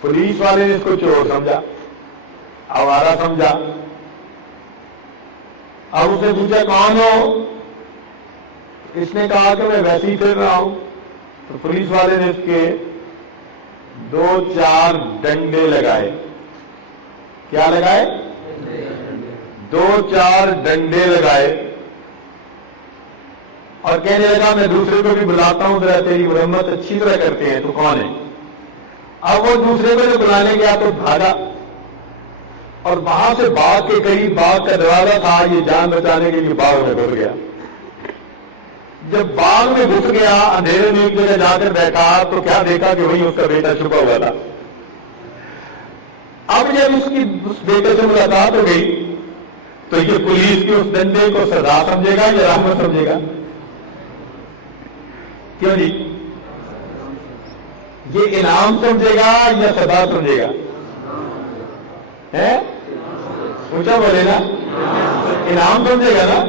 پولیس والے نے اس کو چور سمجھا، آوارہ سمجھا۔ اب اسے پوچھا کون ہو؟ اس نے کہا کہ میں ویسے ہی پھر رہا ہوں۔ تو پولیس والے نے اس کے 2-4 ڈنڈے لگائے۔ کیا لگائے؟ 2-4 ڈنڈے لگائے، اور کہنے لگا میں دوسرے کو بھی بلاتا ہوں، ذرا تیری مرمت اچھی طرح کرتے ہیں، تو کون ہے؟ اب وہ دوسرے کو جو بلانے گیا تو بھاگا، اور وہاں سے باغ کے قریب، باغ کا دروازہ تھا، یہ جان بچانے کے لیے باغ میں گھس گیا۔ جب باغ میں گھس گیا، اندھیرے میں ایک جگہ جا کر بیٹھا تو کیا دیکھا کہ وہیں اس کا بیٹا چھپا ہوا تھا۔ اب جب اس بیٹے سے ملاقات ہو گئی تو یہ پولیس کے اس ڈنڈے کو سزا سمجھے گا یا رحمت سمجھے گا؟ کیوں جی؟ یہ انعام سمجھے گا یا سزا سمجھے گا؟ اونچا بولے نا، انعام سمجھے گا نا۔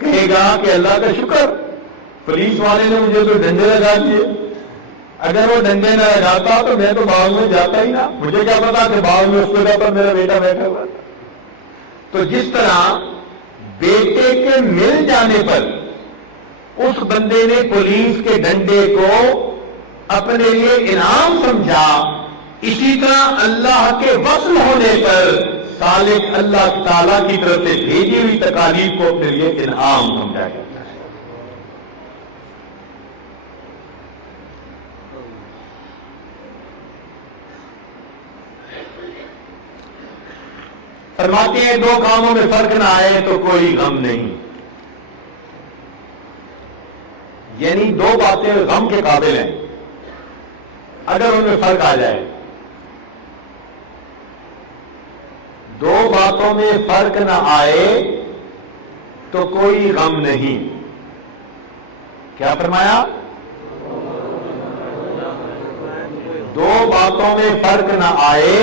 کہے گا کہ اللہ کا شکر، پولیس والے نے مجھے تو ڈنڈے لگا دیے، اگر وہ ڈنڈے نہ لگاتا تو میں تو باغ میں جاتا ہی نہ، مجھے کیا پتا کہ باغ میں اس جگہ پر میرا بیٹا بیٹھا ہوا تھا۔ تو جس طرح بیٹے کے مل جانے پر اس بندے نے پولیس کے ڈنڈے کو اپنے لیے انعام سمجھا، اسی طرح اللہ کے وصل ہونے پر سالک اللہ تعالیٰ کی طرف سے بھیجی ہوئی تکالیف کو اپنے لیے انعام سمجھا جاتا ہے۔ فرماتے ہیں دو کاموں میں فرق نہ آئے تو کوئی غم نہیں، یعنی دو باتیں غم کے قابل ہیں، اگر ان میں فرق آ جائے، دو باتوں میں فرق نہ آئے تو کوئی غم نہیں۔ کیا فرمایا؟ دو باتوں میں فرق نہ آئے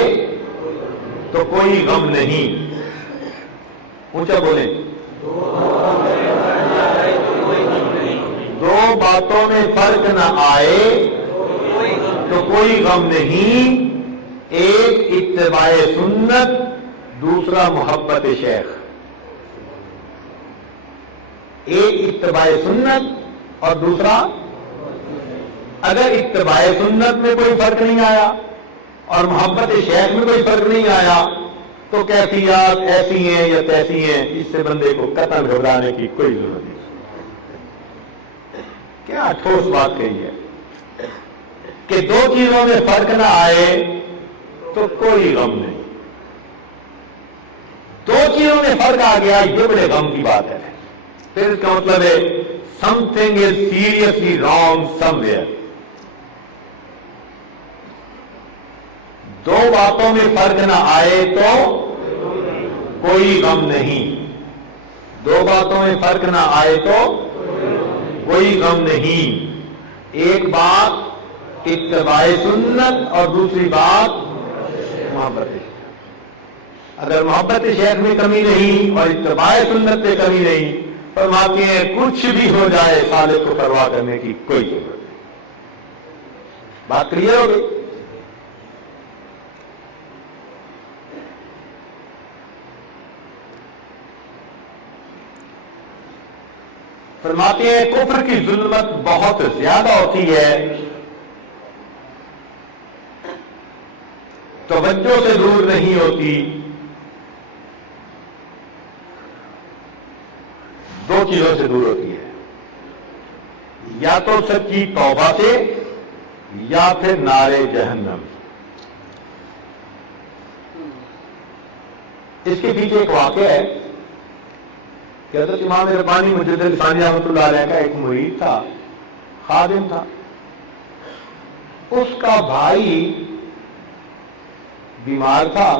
تو کوئی غم نہیں۔ اونچا بولیں، دو باتوں میں فرق نہ آئے تو کوئی غم نہیں، ایک اتباع سنت، دوسرا محبت شیخ۔ ایک اتباع سنت اور دوسرا، اگر اتباع سنت میں کوئی فرق نہیں آیا اور محبت شیخ میں کوئی فرق نہیں آیا تو کیفیات ایسی ہیں یا تیسی ہیں، اس سے بندے کو قطعاً گھبرانے کی کوئی ضرورت نہیں۔ کیا ٹھوس بات کہی ہے کہ دو چیزوں میں فرق نہ آئے تو کوئی غم نہیں، دو چیزوں میں فرق آ گیا یہ بڑے غم کی بات ہے۔ پھر اس کا مطلب ہے something is seriously wrong somewhere. دو باتوں میں فرق نہ آئے تو کوئی غم نہیں، دو باتوں میں فرق نہ آئے تو کوئی غم نہیں، ایک بات اتباع سنت اور دوسری بات محبت شیخ۔ اگر محبت شیخ میں کمی نہیں اور اتباع سنت میں کمی نہیں، فرماتے ہیں کچھ بھی ہو جائے سالک کو پرواہ کرنے کی کوئی ضرورت نہیں۔ بات کلیئر ہو گئی؟ فرماتے ہیں کفر کی ظلمت بہت زیادہ ہوتی ہے، توجہ سے دور نہیں ہوتی، دو چیزوں سے دور ہوتی ہے، یا تو سچی توبہ سے یا پھر نارے جہنم۔ اس کے پیچھے ایک واقعہ ہے کہ حضرت امام ربانی مجدد ثانی رحمۃ اللہ علیہ کا ایک مرید تھا، خادم تھا، اس کا بھائی بیمار تھا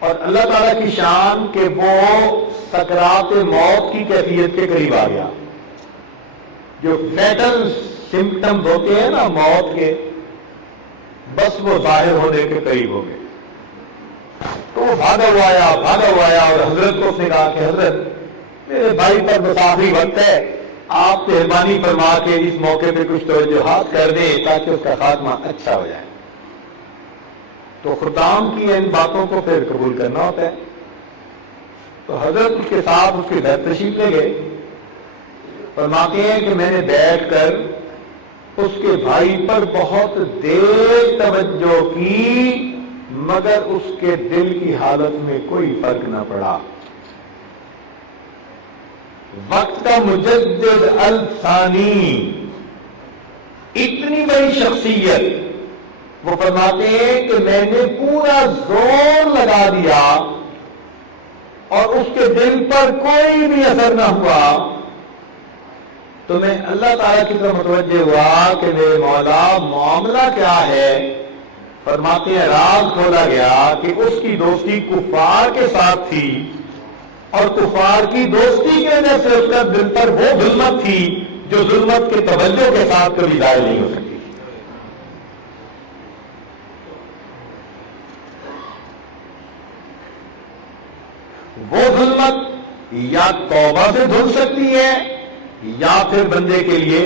اور اللہ تعالیٰ کی شان کہ وہ سکرات موت کی کیفیت کے قریب آ گیا، جو فیٹل سمپٹمز ہوتے ہیں نا موت کے، بس وہ ظاہر ہونے کے قریب ہو گئے۔ تو وہ بھاگا ہوا آیا اور حضرت کو اس نے کہا کہ حضرت میرے بھائی پر بس آخری وقت ہے، آپ مہربانی فرما کے اس موقع پہ کچھ توجہات کر دیں تاکہ اس کا خاتمہ اچھا ہو جائے۔ تو خدام کی ان باتوں کو پھر قبول کرنا ہوتا ہے۔ تو حضرت اس کے ساتھ اس کے گھر تشریف لے گئے، فرماتے ہیں کہ میں نے بیٹھ کر اس کے بھائی پر بہت دیر توجہ کی مگر اس کے دل کی حالت میں کوئی فرق نہ پڑا۔ وقت کا مجدد الثانی، اتنی بڑی شخصیت، وہ فرماتے ہیں کہ میں نے پورا زور لگا دیا اور اس کے دل پر کوئی بھی اثر نہ ہوا، تو میں اللہ تعالیٰ کی طرف متوجہ ہوا کہ میرے مولا معاملہ کیا ہے۔ فرماتے ہیں راز کھولا گیا کہ اس کی دوستی کفار کے ساتھ تھی اور کفار کی دوستی کی وجہ سے اس کا دل پر وہ ظلمت تھی جو ظلمت کے توجہ کے ساتھ کبھی ظاہر نہیں ہو سکتی۔ وہ ظلمت یا توبہ سے دھل سکتی ہے یا پھر بندے کے لیے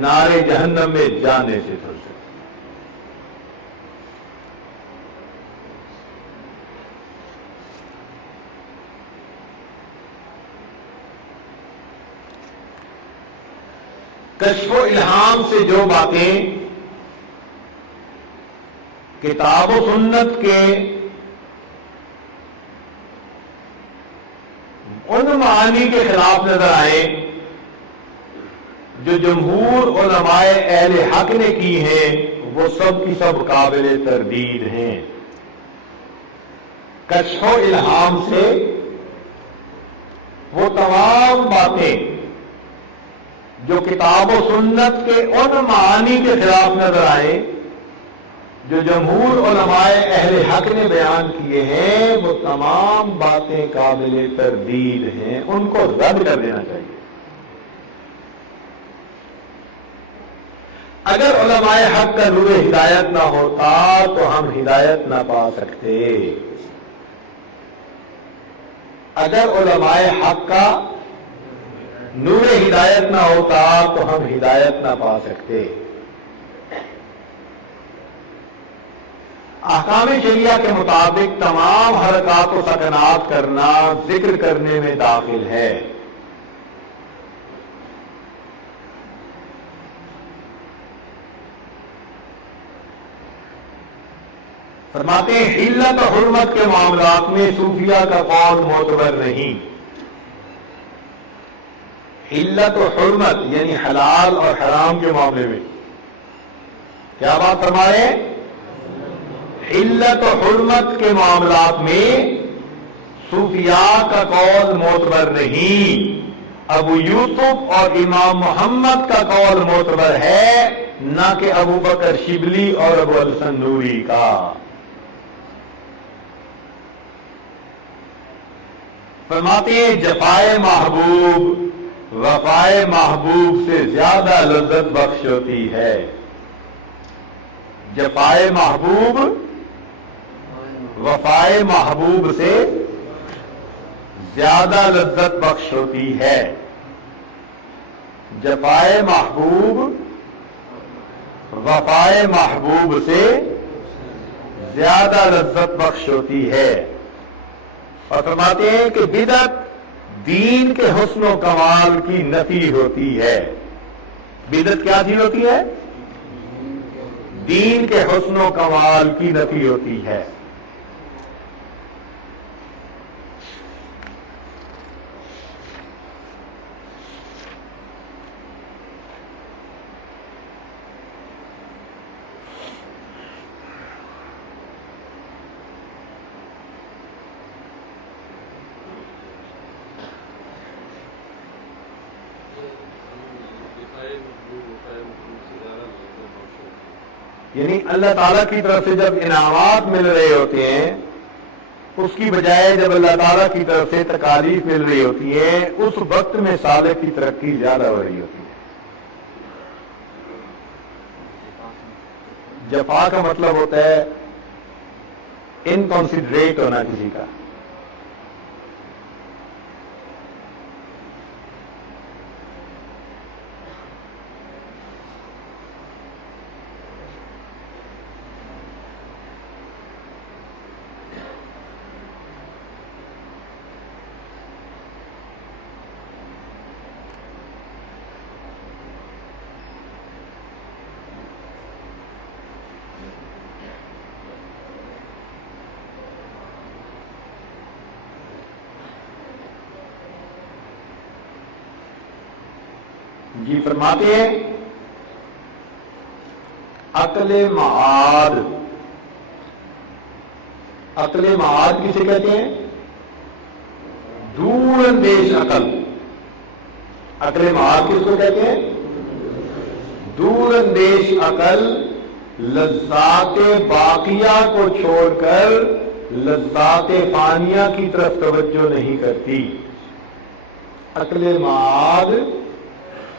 نارے جہنم میں جانے سے دھل سکتی ہے۔ کشف و الہام سے جو باتیں کتاب و سنت کے ان معانی کے خلاف نظر آئے جو جمہور علماء اہل حق نے کی ہیں، وہ سب کی سب قابل تردید ہیں۔ کشف و الہام سے وہ تمام باتیں جو کتاب و سنت کے ان معانی کے خلاف نظر آئے جو جمہور علماء اہل حق نے بیان کیے ہیں، وہ تمام باتیں قابل تردید ہیں، ان کو رد کر دینا چاہیے۔ اگر علماء حق کا نور ہدایت نہ ہوتا تو ہم ہدایت نہ پا سکتے۔ اگر علماء حق کا نور ہدایت نہ ہوتا تو ہم ہدایت نہ پا سکتے۔ احکام شریعہ کے مطابق تمام حرکات و سکنات کرنا ذکر کرنے میں داخل ہے۔ فرماتے ہیں حلت و حرمت کے معاملات میں صوفیہ کا قول معتبر نہیں۔ حلت و حرمت یعنی حلال اور حرام کے معاملے میں کیا بات فرمائے؟ حلت و حرمت کے معاملات میں صوفیاء کا قول معتبر نہیں۔ ابو یوسف اور امام محمد کا قول معتبر ہے، نہ کہ ابو بکر شبلی اور ابو الحسن نوری کا۔ فرماتے ہیں جفائے محبوب وفائے محبوب سے زیادہ لذت بخش ہوتی ہے۔ جفائے محبوب وفائے محبوب سے زیادہ لذت بخش ہوتی ہے۔ جفائے محبوب وفائے محبوب سے زیادہ لذت بخش ہوتی ہے۔ اور فرماتے ہیں کہ بدعت دین کے حسن و کمال کی نفی ہوتی ہے۔ بدعت کیا چیز ہوتی ہے؟ دین کے حسن و کمال کی نفی ہوتی ہے۔ یعنی اللہ تعالیٰ کی طرف سے جب انعامات مل رہے ہوتے ہیں، اس کی بجائے جب اللہ تعالیٰ کی طرف سے تکالیف مل رہی ہوتی ہے، اس وقت میں سالک کی ترقی زیادہ ہو رہی ہوتی ہے۔ جفا کا مطلب ہوتا ہے انکنسیڈریٹ ہونا کسی کا۔ جی فرماتے ہیں عقل معاد۔ عقل معاد کسے کہتے ہیں؟ دور اندیش عقل۔ عقل معاد کس کو کہتے ہیں؟ دور اندیش عقل لذات باقیہ کو چھوڑ کر لذات فانیہ کی طرف توجہ نہیں کرتی۔ عقل معاد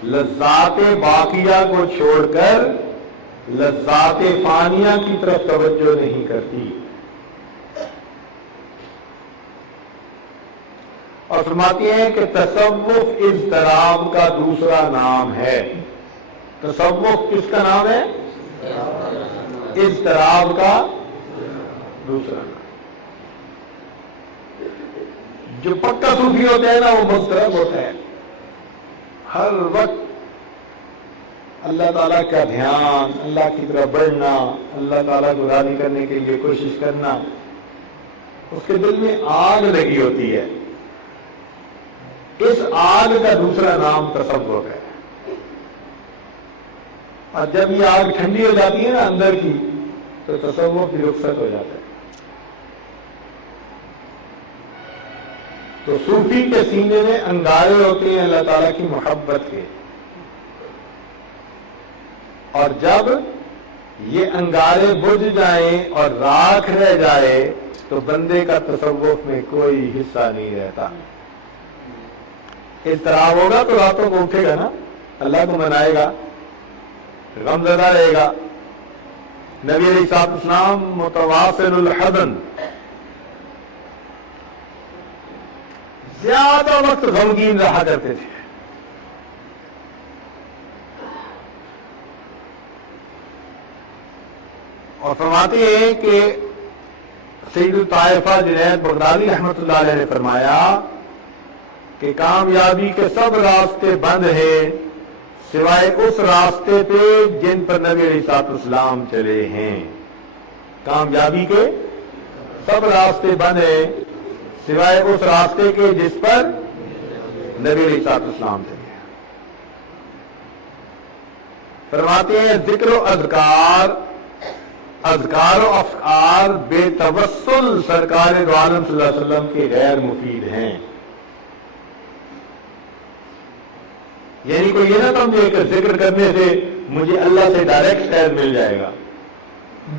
لذات باقیہ کو چھوڑ کر لذات فانیہ کی طرف توجہ نہیں کرتی۔ اور فرماتی ہیں کہ تصوف اضطراب کا دوسرا نام ہے۔ تصوف کس کا نام ہے؟ اضطراب کا دوسرا نام۔ جو پکا صوفی ہوتا ہے نا وہ مضطرب ہوتا ہے، ہر وقت اللہ تعالیٰ کا دھیان، اللہ کی طرف بڑھنا، اللہ تعالیٰ کو راضی کرنے کے لیے کوشش کرنا، اس کے دل میں آگ لگی ہوتی ہے۔ اس آگ کا دوسرا نام تصوف ہے۔ اور جب یہ آگ ٹھنڈی ہو جاتی ہے نا اندر کی، تو تصوف بھی رخصت ہو جاتا ہے۔ تو صوفی کے سینے میں انگارے ہوتے ہیں اللہ تعالیٰ کی محبت کے، اور جب یہ انگارے بجھ جائیں اور راکھ رہ جائے تو بندے کا تصوف میں کوئی حصہ نہیں رہتا۔ اضطراب ہوگا تو راتوں کو اٹھے گا نا، اللہ کو منائے گا، غم زدہ رہے گا۔ نبی علیہ الصلوۃ والسلام متواصل الحزن، زیادہ وقت غمگین رہا کرتے تھے۔ اور فرماتے ہیں کہ سید الطائفہ جنید بغدادی رحمۃ اللہ علیہ نے فرمایا کہ کامیابی کے سب راستے بند ہیں سوائے اس راستے پہ جن پر نبی علیہ الصلوۃ والسلام چلے ہیں۔ کامیابی کے سب راستے بند ہیں سوائے اس راستے کے جس پر نبی علیہ الصلوۃ والسلام چلے ہیں۔ فرماتے ہیں ذکر و اذکار و افکار بے توسل سرکار دو عالم صلی اللہ علیہ وسلم کے غیر مفید ہیں۔ یعنی کوئی یہ نہ سمجھے کہ ذکر کرنے سے مجھے اللہ سے ڈائریکٹ خیر مل جائے گا۔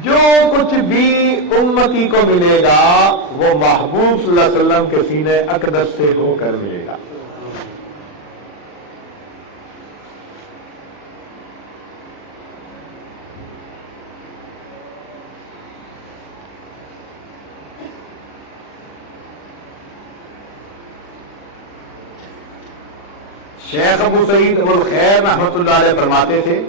جو کچھ بھی امتی کو ملے گا وہ محبوب صلی اللہ علیہ وسلم کے سینے اقدس سے ہو کر ملے گا۔ شیخ ابو سعید ابوالخیر رحمۃ اللہ علیہ فرماتے تھے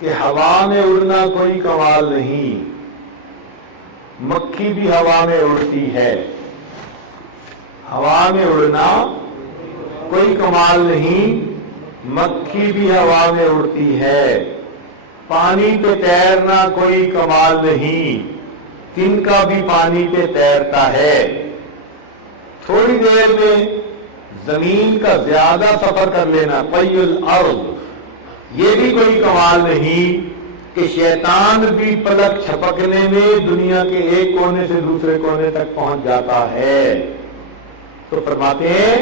کہ ہوا میں اڑنا کوئی کمال نہیں، مکھی بھی ہوا میں اڑتی ہے۔ ہوا میں اڑنا کوئی کمال نہیں، مکھی بھی ہوا میں اڑتی ہے۔ پانی پہ تیرنا کوئی کمال نہیں، تنکا بھی پانی پہ تیرتا ہے۔ تھوڑی دیر میں زمین کا زیادہ سفر کر لینا، طی الارض، یہ بھی کوئی کمال نہیں کہ شیطان بھی پلک چھپکنے میں دنیا کے ایک کونے سے دوسرے کونے تک پہنچ جاتا ہے۔ تو فرماتے ہیں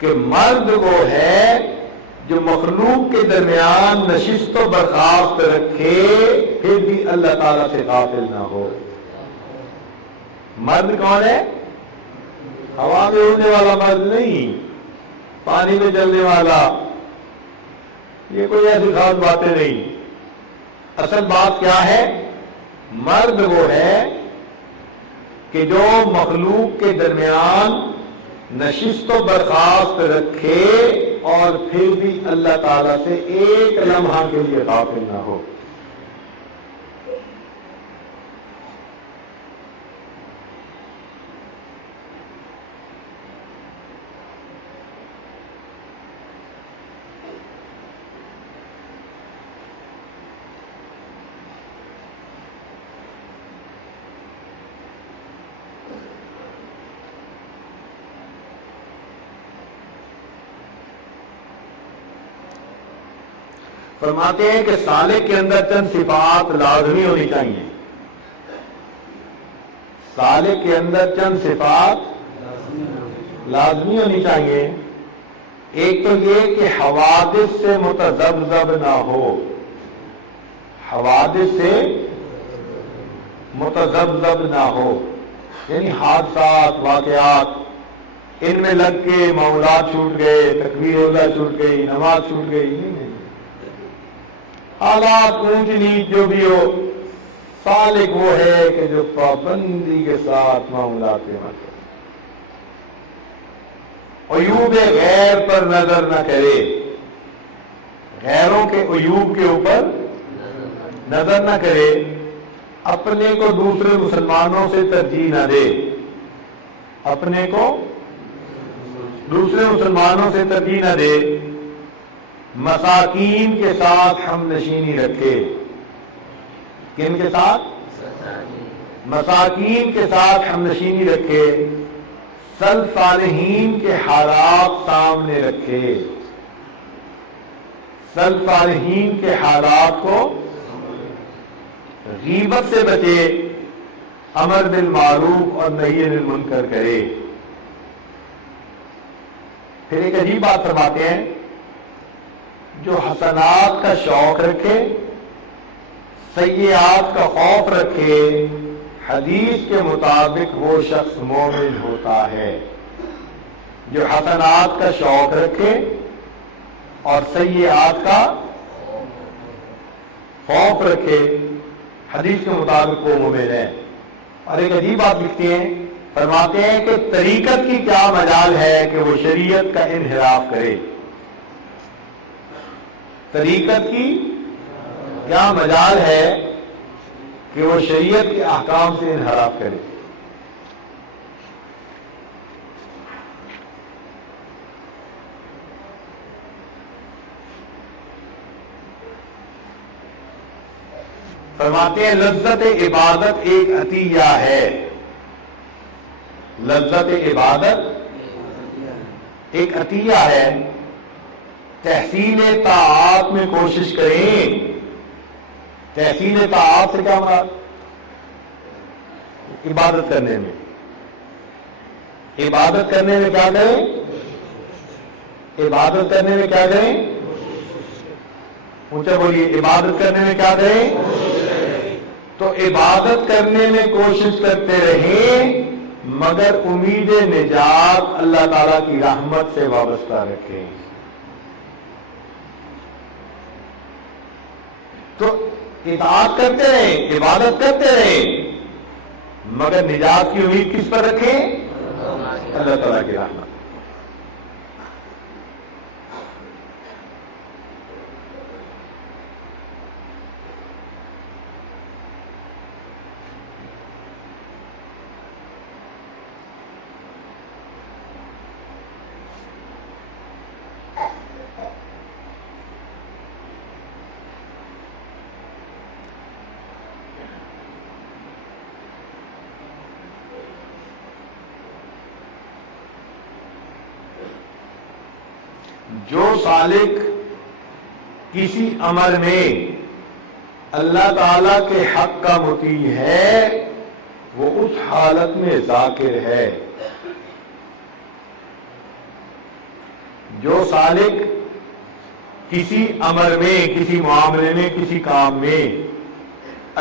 کہ مرد وہ ہے جو مخلوق کے درمیان نشست و برخاست رکھے پھر بھی اللہ تعالیٰ سے غافل نہ ہو۔ مرد کون ہے؟ ہوا میں اڑنے والا مرد نہیں، پانی میں چلنے والا، یہ کوئی ایسی خاص باتیں نہیں۔ اصل بات کیا ہے؟ مرد وہ ہے کہ جو مخلوق کے درمیان نشست و برخاست رکھے اور پھر بھی اللہ تعالیٰ سے ایک لمحہ کے لیے غافل نہ ہو۔ فرماتے ہیں کہ سالک کے اندر چند صفات لازمی ہونی چاہیے۔ سالک کے اندر چند صفات لازمی ہونی چاہیے۔ ایک تو یہ کہ حوادث سے متذبذب نہ ہو، حوادث سے متذبذب نہ ہو، یعنی حادثات واقعات ان میں لگ کے معمولات چھوٹ گئے، تکبیر اولیٰ چھوٹ گئی، نماز چھوٹ گئی، نہیں، حالات اونچ نیچ جو بھی ہو، سالک وہ ہے کہ جو پابندی کے ساتھ معاملات کے عمل کرے، عیوب غیر پر نظر نہ کرے، غیروں کے عیوب کے اوپر نظر نہ کرے، اپنے کو دوسرے مسلمانوں سے ترجیح نہ دے، اپنے کو دوسرے مسلمانوں سے ترجیح نہ دے، مساکین کے ساتھ ہم نشینی رکھے۔ کن کے ساتھ؟ مساکین کے ساتھ ہم نشینی رکھے، سلف صالحین کے حالات سامنے رکھے، سلف صالحین کے حالات کو غیبت سے بچے، امر بالمعروف اور نہی عن المنکر کرے. پھر ایک عجیب بات فرماتے ہیں، جو حسنات کا شوق رکھے، سیئات کا خوف رکھے، حدیث کے مطابق وہ شخص مومن ہوتا ہے. جو حسنات کا شوق رکھے اور سیئات کا خوف رکھے، حدیث کے مطابق وہ مومن ہے. اور ایک عجیب بات لکھتے ہیں، فرماتے ہیں کہ طریقت کی کیا مجال ہے کہ وہ شریعت کا انحراف کرے. طریقت کی کیا مجال ہے کہ وہ شریعت کے احکام سے انحراف کرے. فرماتے ہیں لذت عبادت ایک عطیہ ہے. لذت عبادت ایک عطیہ ہے. تحصیل طاعات میں کوشش کریں. تحصیل طاعات سے کیا مراد؟ عبادت کرنے میں. عبادت کرنے میں کیا کریں؟ عبادت کرنے میں کیا کریں؟ اونچا بولیے. عبادت کرنے میں کیا کریں؟ تو عبادت کرنے میں کوشش کرتے رہیں، مگر امید نجات اللہ تعالی کی رحمت سے وابستہ رکھیں. تو اطاعت کرتے رہیں، عبادت کرتے رہیں، مگر نجات کی امید کس پر رکھیں؟ اللہ تعالیٰ کی رحمت. جو سالک کسی امر میں اللہ تعالی کے حق کا مطیع ہے، وہ اس حالت میں ذاکر ہے. جو سالک کسی امر میں، کسی معاملے میں، کسی کام میں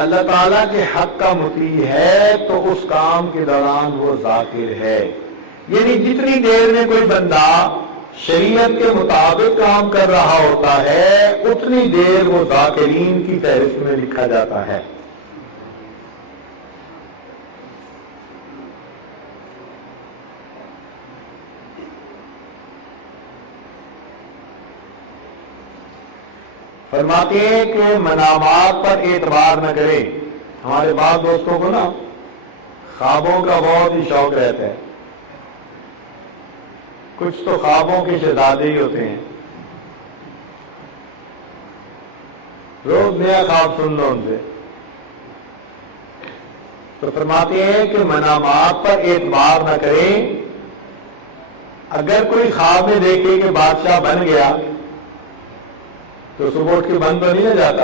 اللہ تعالی کے حق کا مطیع ہے تو اس کام کے دوران وہ ذاکر ہے. یعنی جتنی دیر میں کوئی بندہ شریعت کے مطابق کام کر رہا ہوتا ہے، اتنی دیر وہ ذاکرین کی فہرست میں لکھا جاتا ہے. فرماتے ہیں کہ منامات پر اعتبار نہ کریں. ہمارے بعض دوستوں کو نا خوابوں کا بہت ہی شوق رہتا ہے. کچھ تو خوابوں کے شہزادے ہی ہوتے ہیں. روز نیا خواب سن لو ان سے. تو فرماتے ہیں کہ منامات پر اعتبار نہ کریں. اگر کوئی خواب میں دیکھے کہ بادشاہ بن گیا تو صبح اٹھ کے بند تو نہیں ہو جاتا.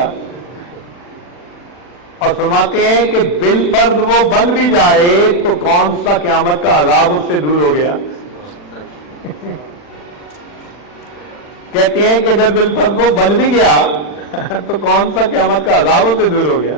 اور فرماتے ہیں کہ بالفرض وہ بن بھی جائے تو کون سا قیامت کا عذاب اس سے دور ہو گیا. کہتے ہیں کہ جب بالفرض وہ بن بھی گیا تو کون سا قیامت کا عذاب اس سے دور ہو گیا.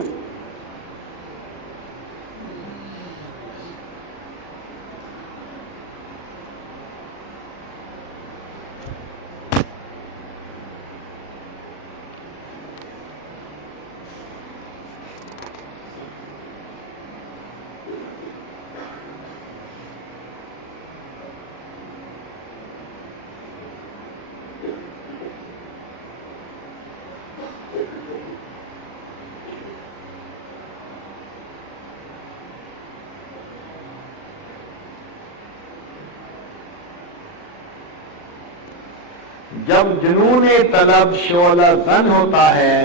جب جنون طلب شعلہ زن ہوتا ہے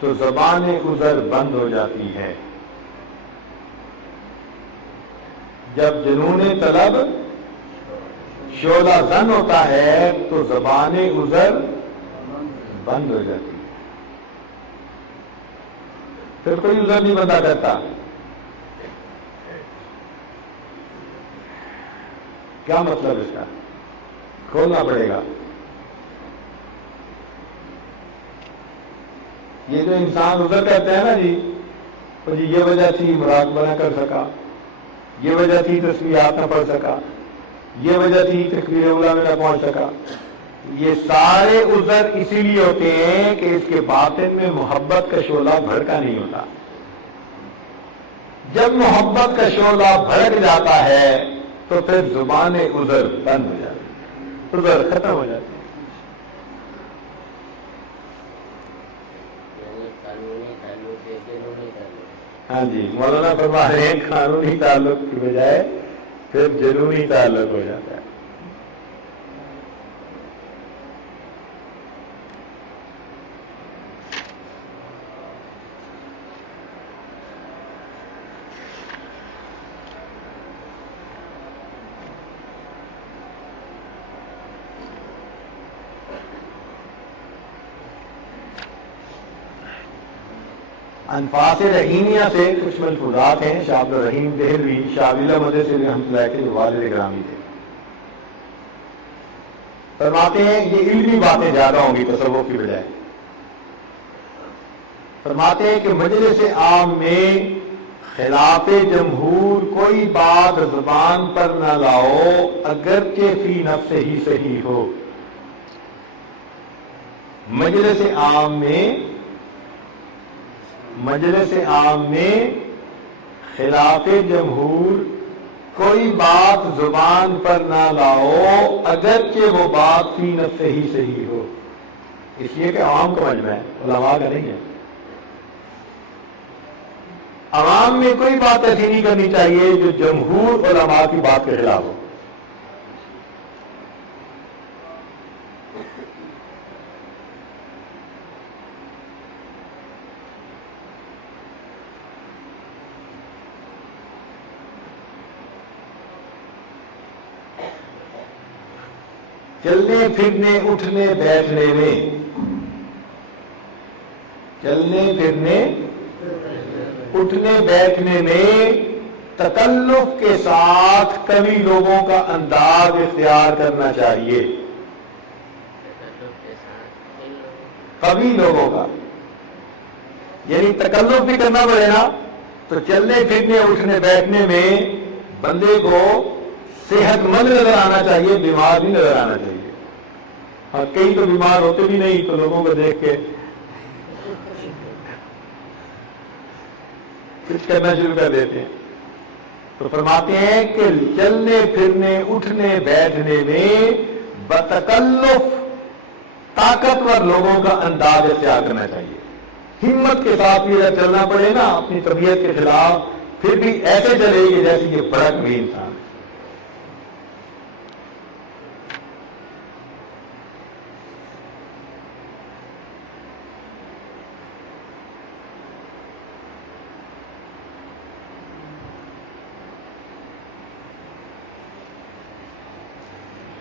تو زبان عذر بند ہو جاتی ہے. جب جنون طلب شعلہ زن ہوتا ہے تو زبان عذر بند ہو جاتی ہے. پھر کوئی عذر نہیں بندہ کرتا. کیا مطلب اس کا؟ کھولنا پڑے گا. یہ جو انسان عذر کرتے ہیں نا جی یہ وجہ تھی مراقبہ نہ کر سکا، یہ وجہ تھی تسبیحات نہ پڑھ سکا، یہ وجہ تھی تکبیر اولیٰ میں نہ پہنچ سکا. یہ سارے عذر اسی لیے ہوتے ہیں کہ اس کے باطن میں محبت کا شعلہ بھڑکا نہیں ہوتا. جب محبت کا شعلہ بھڑک جاتا ہے تو پھر زبان عذر بند ہو جاتی ہے، عذر ختم ہو جاتی ہے. ہاں جی، مولانا فرما رہے ہیں قانونی تعلق کی بجائے پھر جنونی تعلق ہو جاتا ہے. انفاس رحیمیہ سے کچھ ملفوظات ہیں. شاہ عبد الرحیم دہلوی شاویلہ مدے سے رحمۃ اللہ کے جو والد گرامی تھے، فرماتے ہیں یہ علمی باتیں زیادہ ہوں گی تصوف کی بجائے. فرماتے ہیں کہ مجلس عام میں خلاف جمہور کوئی بات زبان پر نہ لاؤ اگرچہ فی نفس ہی صحیح ہو. مجلس عام میں خلاف جمہور کوئی بات زبان پر نہ لاؤ اگرچہ وہ بات فی نفس ہی صحیح ہو. اس لیے کہ عوام کا مجمع ہے، علماء کا نہیں ہے. عوام میں کوئی بات ایسی نہیں کرنی چاہیے جو جمہور علماء کی بات کے خلاف ہو. چلنے پھرنے اٹھنے بیٹھنے میں تکلف کے ساتھ کبھی لوگوں کا انداز اختیار کرنا چاہیے. کبھی لوگوں کا یعنی تکلف بھی کرنا پڑے نا. تو چلنے پھرنے اٹھنے بیٹھنے میں بندے کو صحت مند نظر آنا چاہیے، بیمار بھی نظر آنا چاہیے. اور کئی تو بیمار ہوتے بھی نہیں تو لوگوں کو دیکھ کے کچھ کرنا شروع کر دیتے ہیں. تو فرماتے ہیں کہ چلنے پھرنے اٹھنے بیٹھنے میں بتکلف طاقتور لوگوں کا انداز اختیار کرنا چاہیے. ہمت کے ساتھ بھی اگر چلنا پڑے نا اپنی طبیعت کے خلاف، پھر بھی ایسے چلے گی جیسے یہ بھڑک بھی انسان.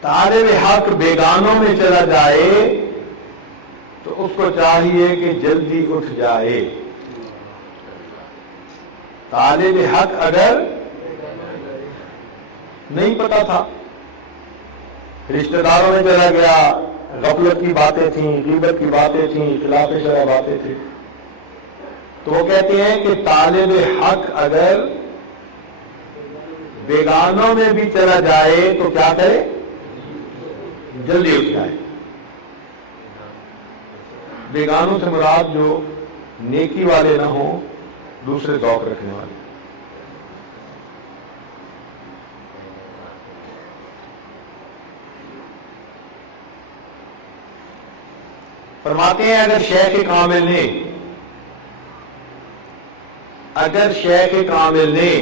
طالب حق بیگانوں میں چلا جائے تو اس کو چاہیے کہ جلدی اٹھ جائے. طالب حق اگر نہیں پتا تھا، رشتہ داروں میں چلا گیا، غفلت کی باتیں تھیں، غیبت کی باتیں تھیں، خلاف شرع باتیں تھیں، تو وہ کہتے ہیں کہ طالب حق اگر بیگانوں میں بھی چلا جائے تو کیا کرے؟ جلدی اٹھ جائے. بیگانوں سے مراد جو نیکی والے نہ ہوں، دوسرے ذوق رکھنے والے. فرماتے ہیں اگر شیخ کامل نے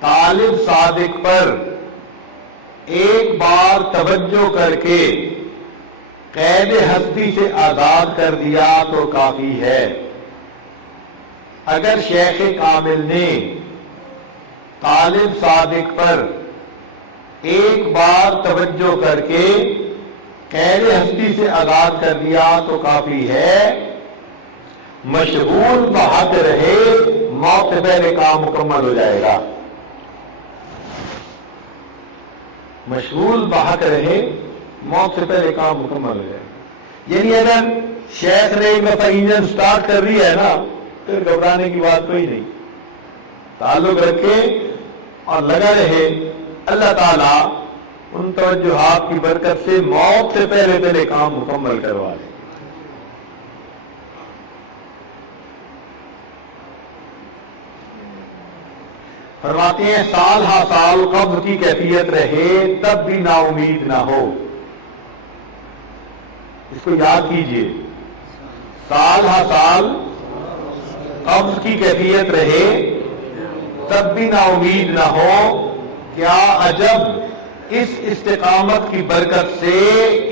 طالب صادق پر ایک بار توجہ کر کے قید ہستی سے آزاد کر دیا تو کافی ہے. اگر شیخ کامل نے طالب صادق پر ایک بار توجہ کر کے قید ہستی سے آزاد کر دیا تو کافی ہے. مشغول بحق رہے، موت سے پہلے کام مکمل ہو جائے گا. مشغول بحق رہے، موت سے پہلے کام مکمل ہو جائے۔ یعنی اگر شیخ نے ایک دفعہ انجن سٹارٹ کر دیا ہے نا، پھر گھبرانے کی بات کوئی نہیں، تعلق رکھے اور لگا رہے۔ اللہ تعالیٰ ان توجہات کی برکت سے موت سے پہلے کام مکمل کروا دے۔ فرماتے ہیں سال ہا سال قبض کی کیفیت رہے تب بھی نا امید نہ ہو۔ اس کو یاد کیجئے، سال ہا سال قبض کی کیفیت رہے تب بھی نا امید نہ ہو، کیا عجب اس استقامت کی برکت سے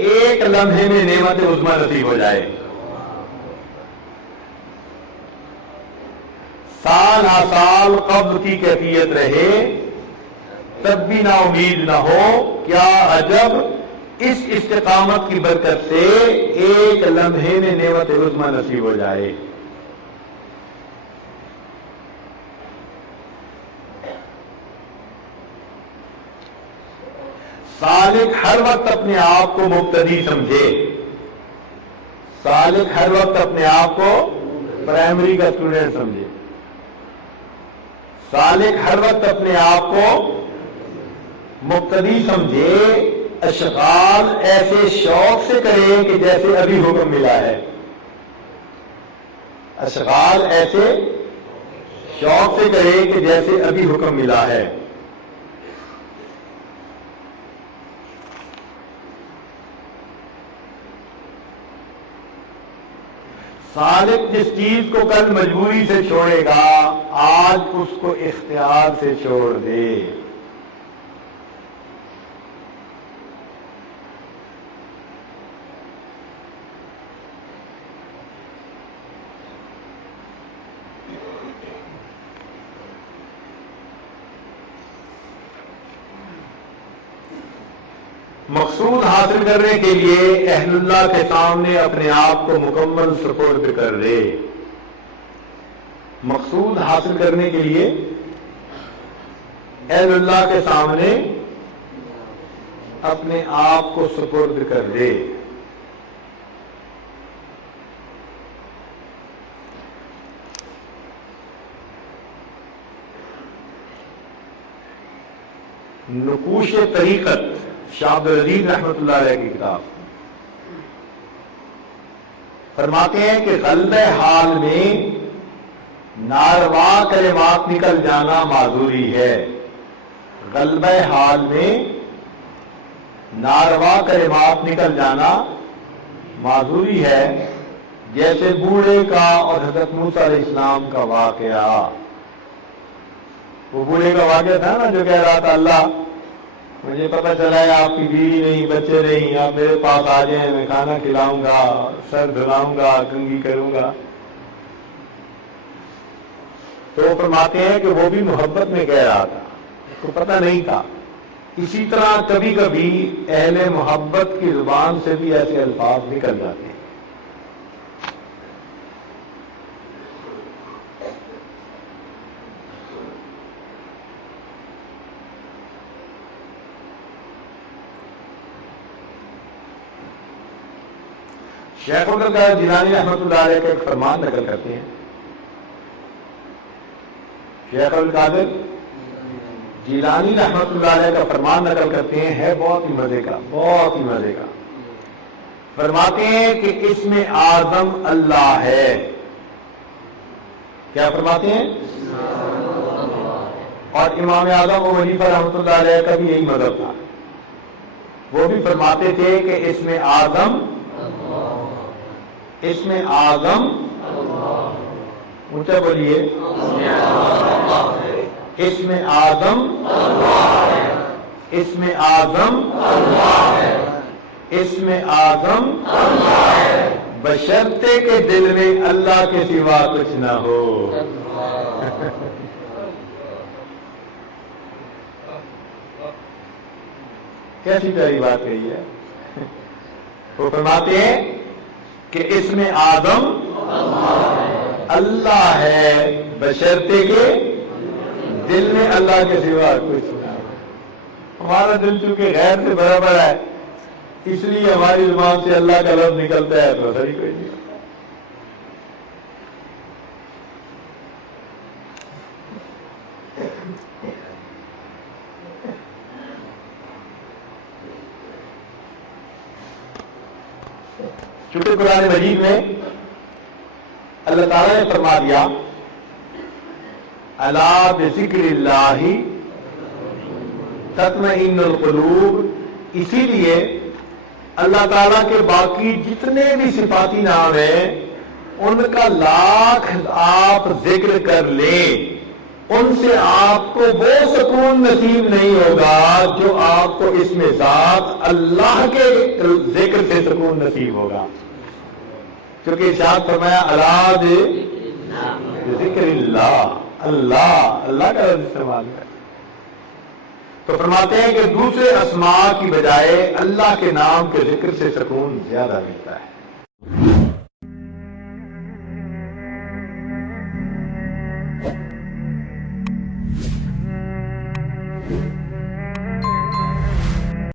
ایک لمحے میں نعمت عظمی نصیب ہو جائے۔ سال ہا سال قبض کی کیفیت رہے تب بھی نا امید نہ ہو، کیا عجب اس استقامت کی برکت سے ایک لمحے میں نعمت عظمی نصیب ہو جائے۔ سالک ہر وقت اپنے آپ کو مبتدی سمجھے، سالک ہر وقت اپنے آپ کو پرائمری کا اسٹوڈنٹ سمجھے، سالک ہر وقت اپنے آپ کو مبتدی سمجھے، اشغال ایسے شوق سے کرے کہ جیسے ابھی حکم ملا ہے، اشغال ایسے شوق سے کرے کہ جیسے ابھی حکم ملا ہے۔ سالک جس چیز کو کل مجبوری سے چھوڑے گا آج اس کو اختیار سے چھوڑ دے۔ مقصود حاصل کرنے کے لیے اہل اللہ کے سامنے اپنے آپ کو مکمل سپرد کر دے۔ مقصود حاصل کرنے کے لیے اہل اللہ کے سامنے اپنے آپ کو سپرد کر دے۔ نقوش طریقت شاہ عبدالعزیز رحمۃ اللہ علیہ کی کتاب فرماتے ہیں کہ قلب حال میں ناروا کلمات نکل جانا معذوری ہے۔ قلب حال میں ناروا کلمات نکل جانا معذوری ہے، جیسے بوڑھے کا اور حضرت موسیٰ علیہ السلام کا واقعہ۔ وہ بوڑھے کا واقعہ تھا نا جو کہہ رہا تھا اللہ مجھے پتہ چلا ہے آپ کی بیوی نہیں، بچے نہیں، آپ میرے پاس آ جائیں، میں کھانا کھلاؤں گا، سر دھلاؤں گا، کنگھی کروں گا۔ تو وہ فرماتے ہیں کہ وہ بھی محبت میں کہہ رہا تھا، اس کو پتہ نہیں تھا۔ اسی طرح کبھی کبھی اہل محبت کی زبان سے بھی ایسے الفاظ نکل جاتے ہیں۔ شیخ عبدالقادر جیلانی رحمۃ اللہ علیہ کا ایک فرمان نقل کرتے ہیں۔ شیخ عبدالقادر جیلانی رحمۃ اللہ علیہ کا فرمان نقل کرتے ہیں، ہے بہت ہی مزے کا، بہت ہی مزے کا۔ فرماتے ہیں کہ اس میں اعظم اللہ ہے۔ کیا فرماتے ہیں؟ اور امام اعظم ابو حنیفہ رحمۃ اللہ علیہ کا بھی یہی مذہب تھا، وہ بھی فرماتے تھے کہ اس میں اعظم، اس میں اعظم، اونچا بولیے، اس میں اعظم، اس میں اعظم، اس میں اعظم، بشرطے کے دل میں اللہ کے سوا کچھ نہ ہو۔ کیسی پیاری بات کہی ہے۔ وہ فرماتے ہیں کہ اس میں اعظم اللہ ہے، بشرطے کے دل میں اللہ کے سوا کچھ نہ ہو۔ ہمارا دل چونکہ غیر سے بھرا پڑا ہے، اس لیے ہماری زبان سے اللہ کا لفظ نکلتا ہے تو اثر ہی کوئی نہیں۔ چونکہ قرآن مجید میں اللہ تعالیٰ نے فرما دیا الا بذکر اللہ تطمئن القلوب، اسی لیے اللہ تعالیٰ کے باقی جتنے بھی صفاتی نام ہیں ان کا لاکھ آپ ذکر کر لیں، ان سے آپ کو وہ سکون نصیب نہیں ہوگا جو آپ کو اس میں ذات اللہ کے ذکر سے سکون نصیب ہوگا۔ کیونکہ ارشاد فرمایا الا بذکر اللہ، اللہ کا لفظ استعمال ہے، تو فرماتے ہیں کہ دوسرے اسماء کی بجائے اللہ کے نام کے ذکر سے سکون زیادہ ملتا ہے۔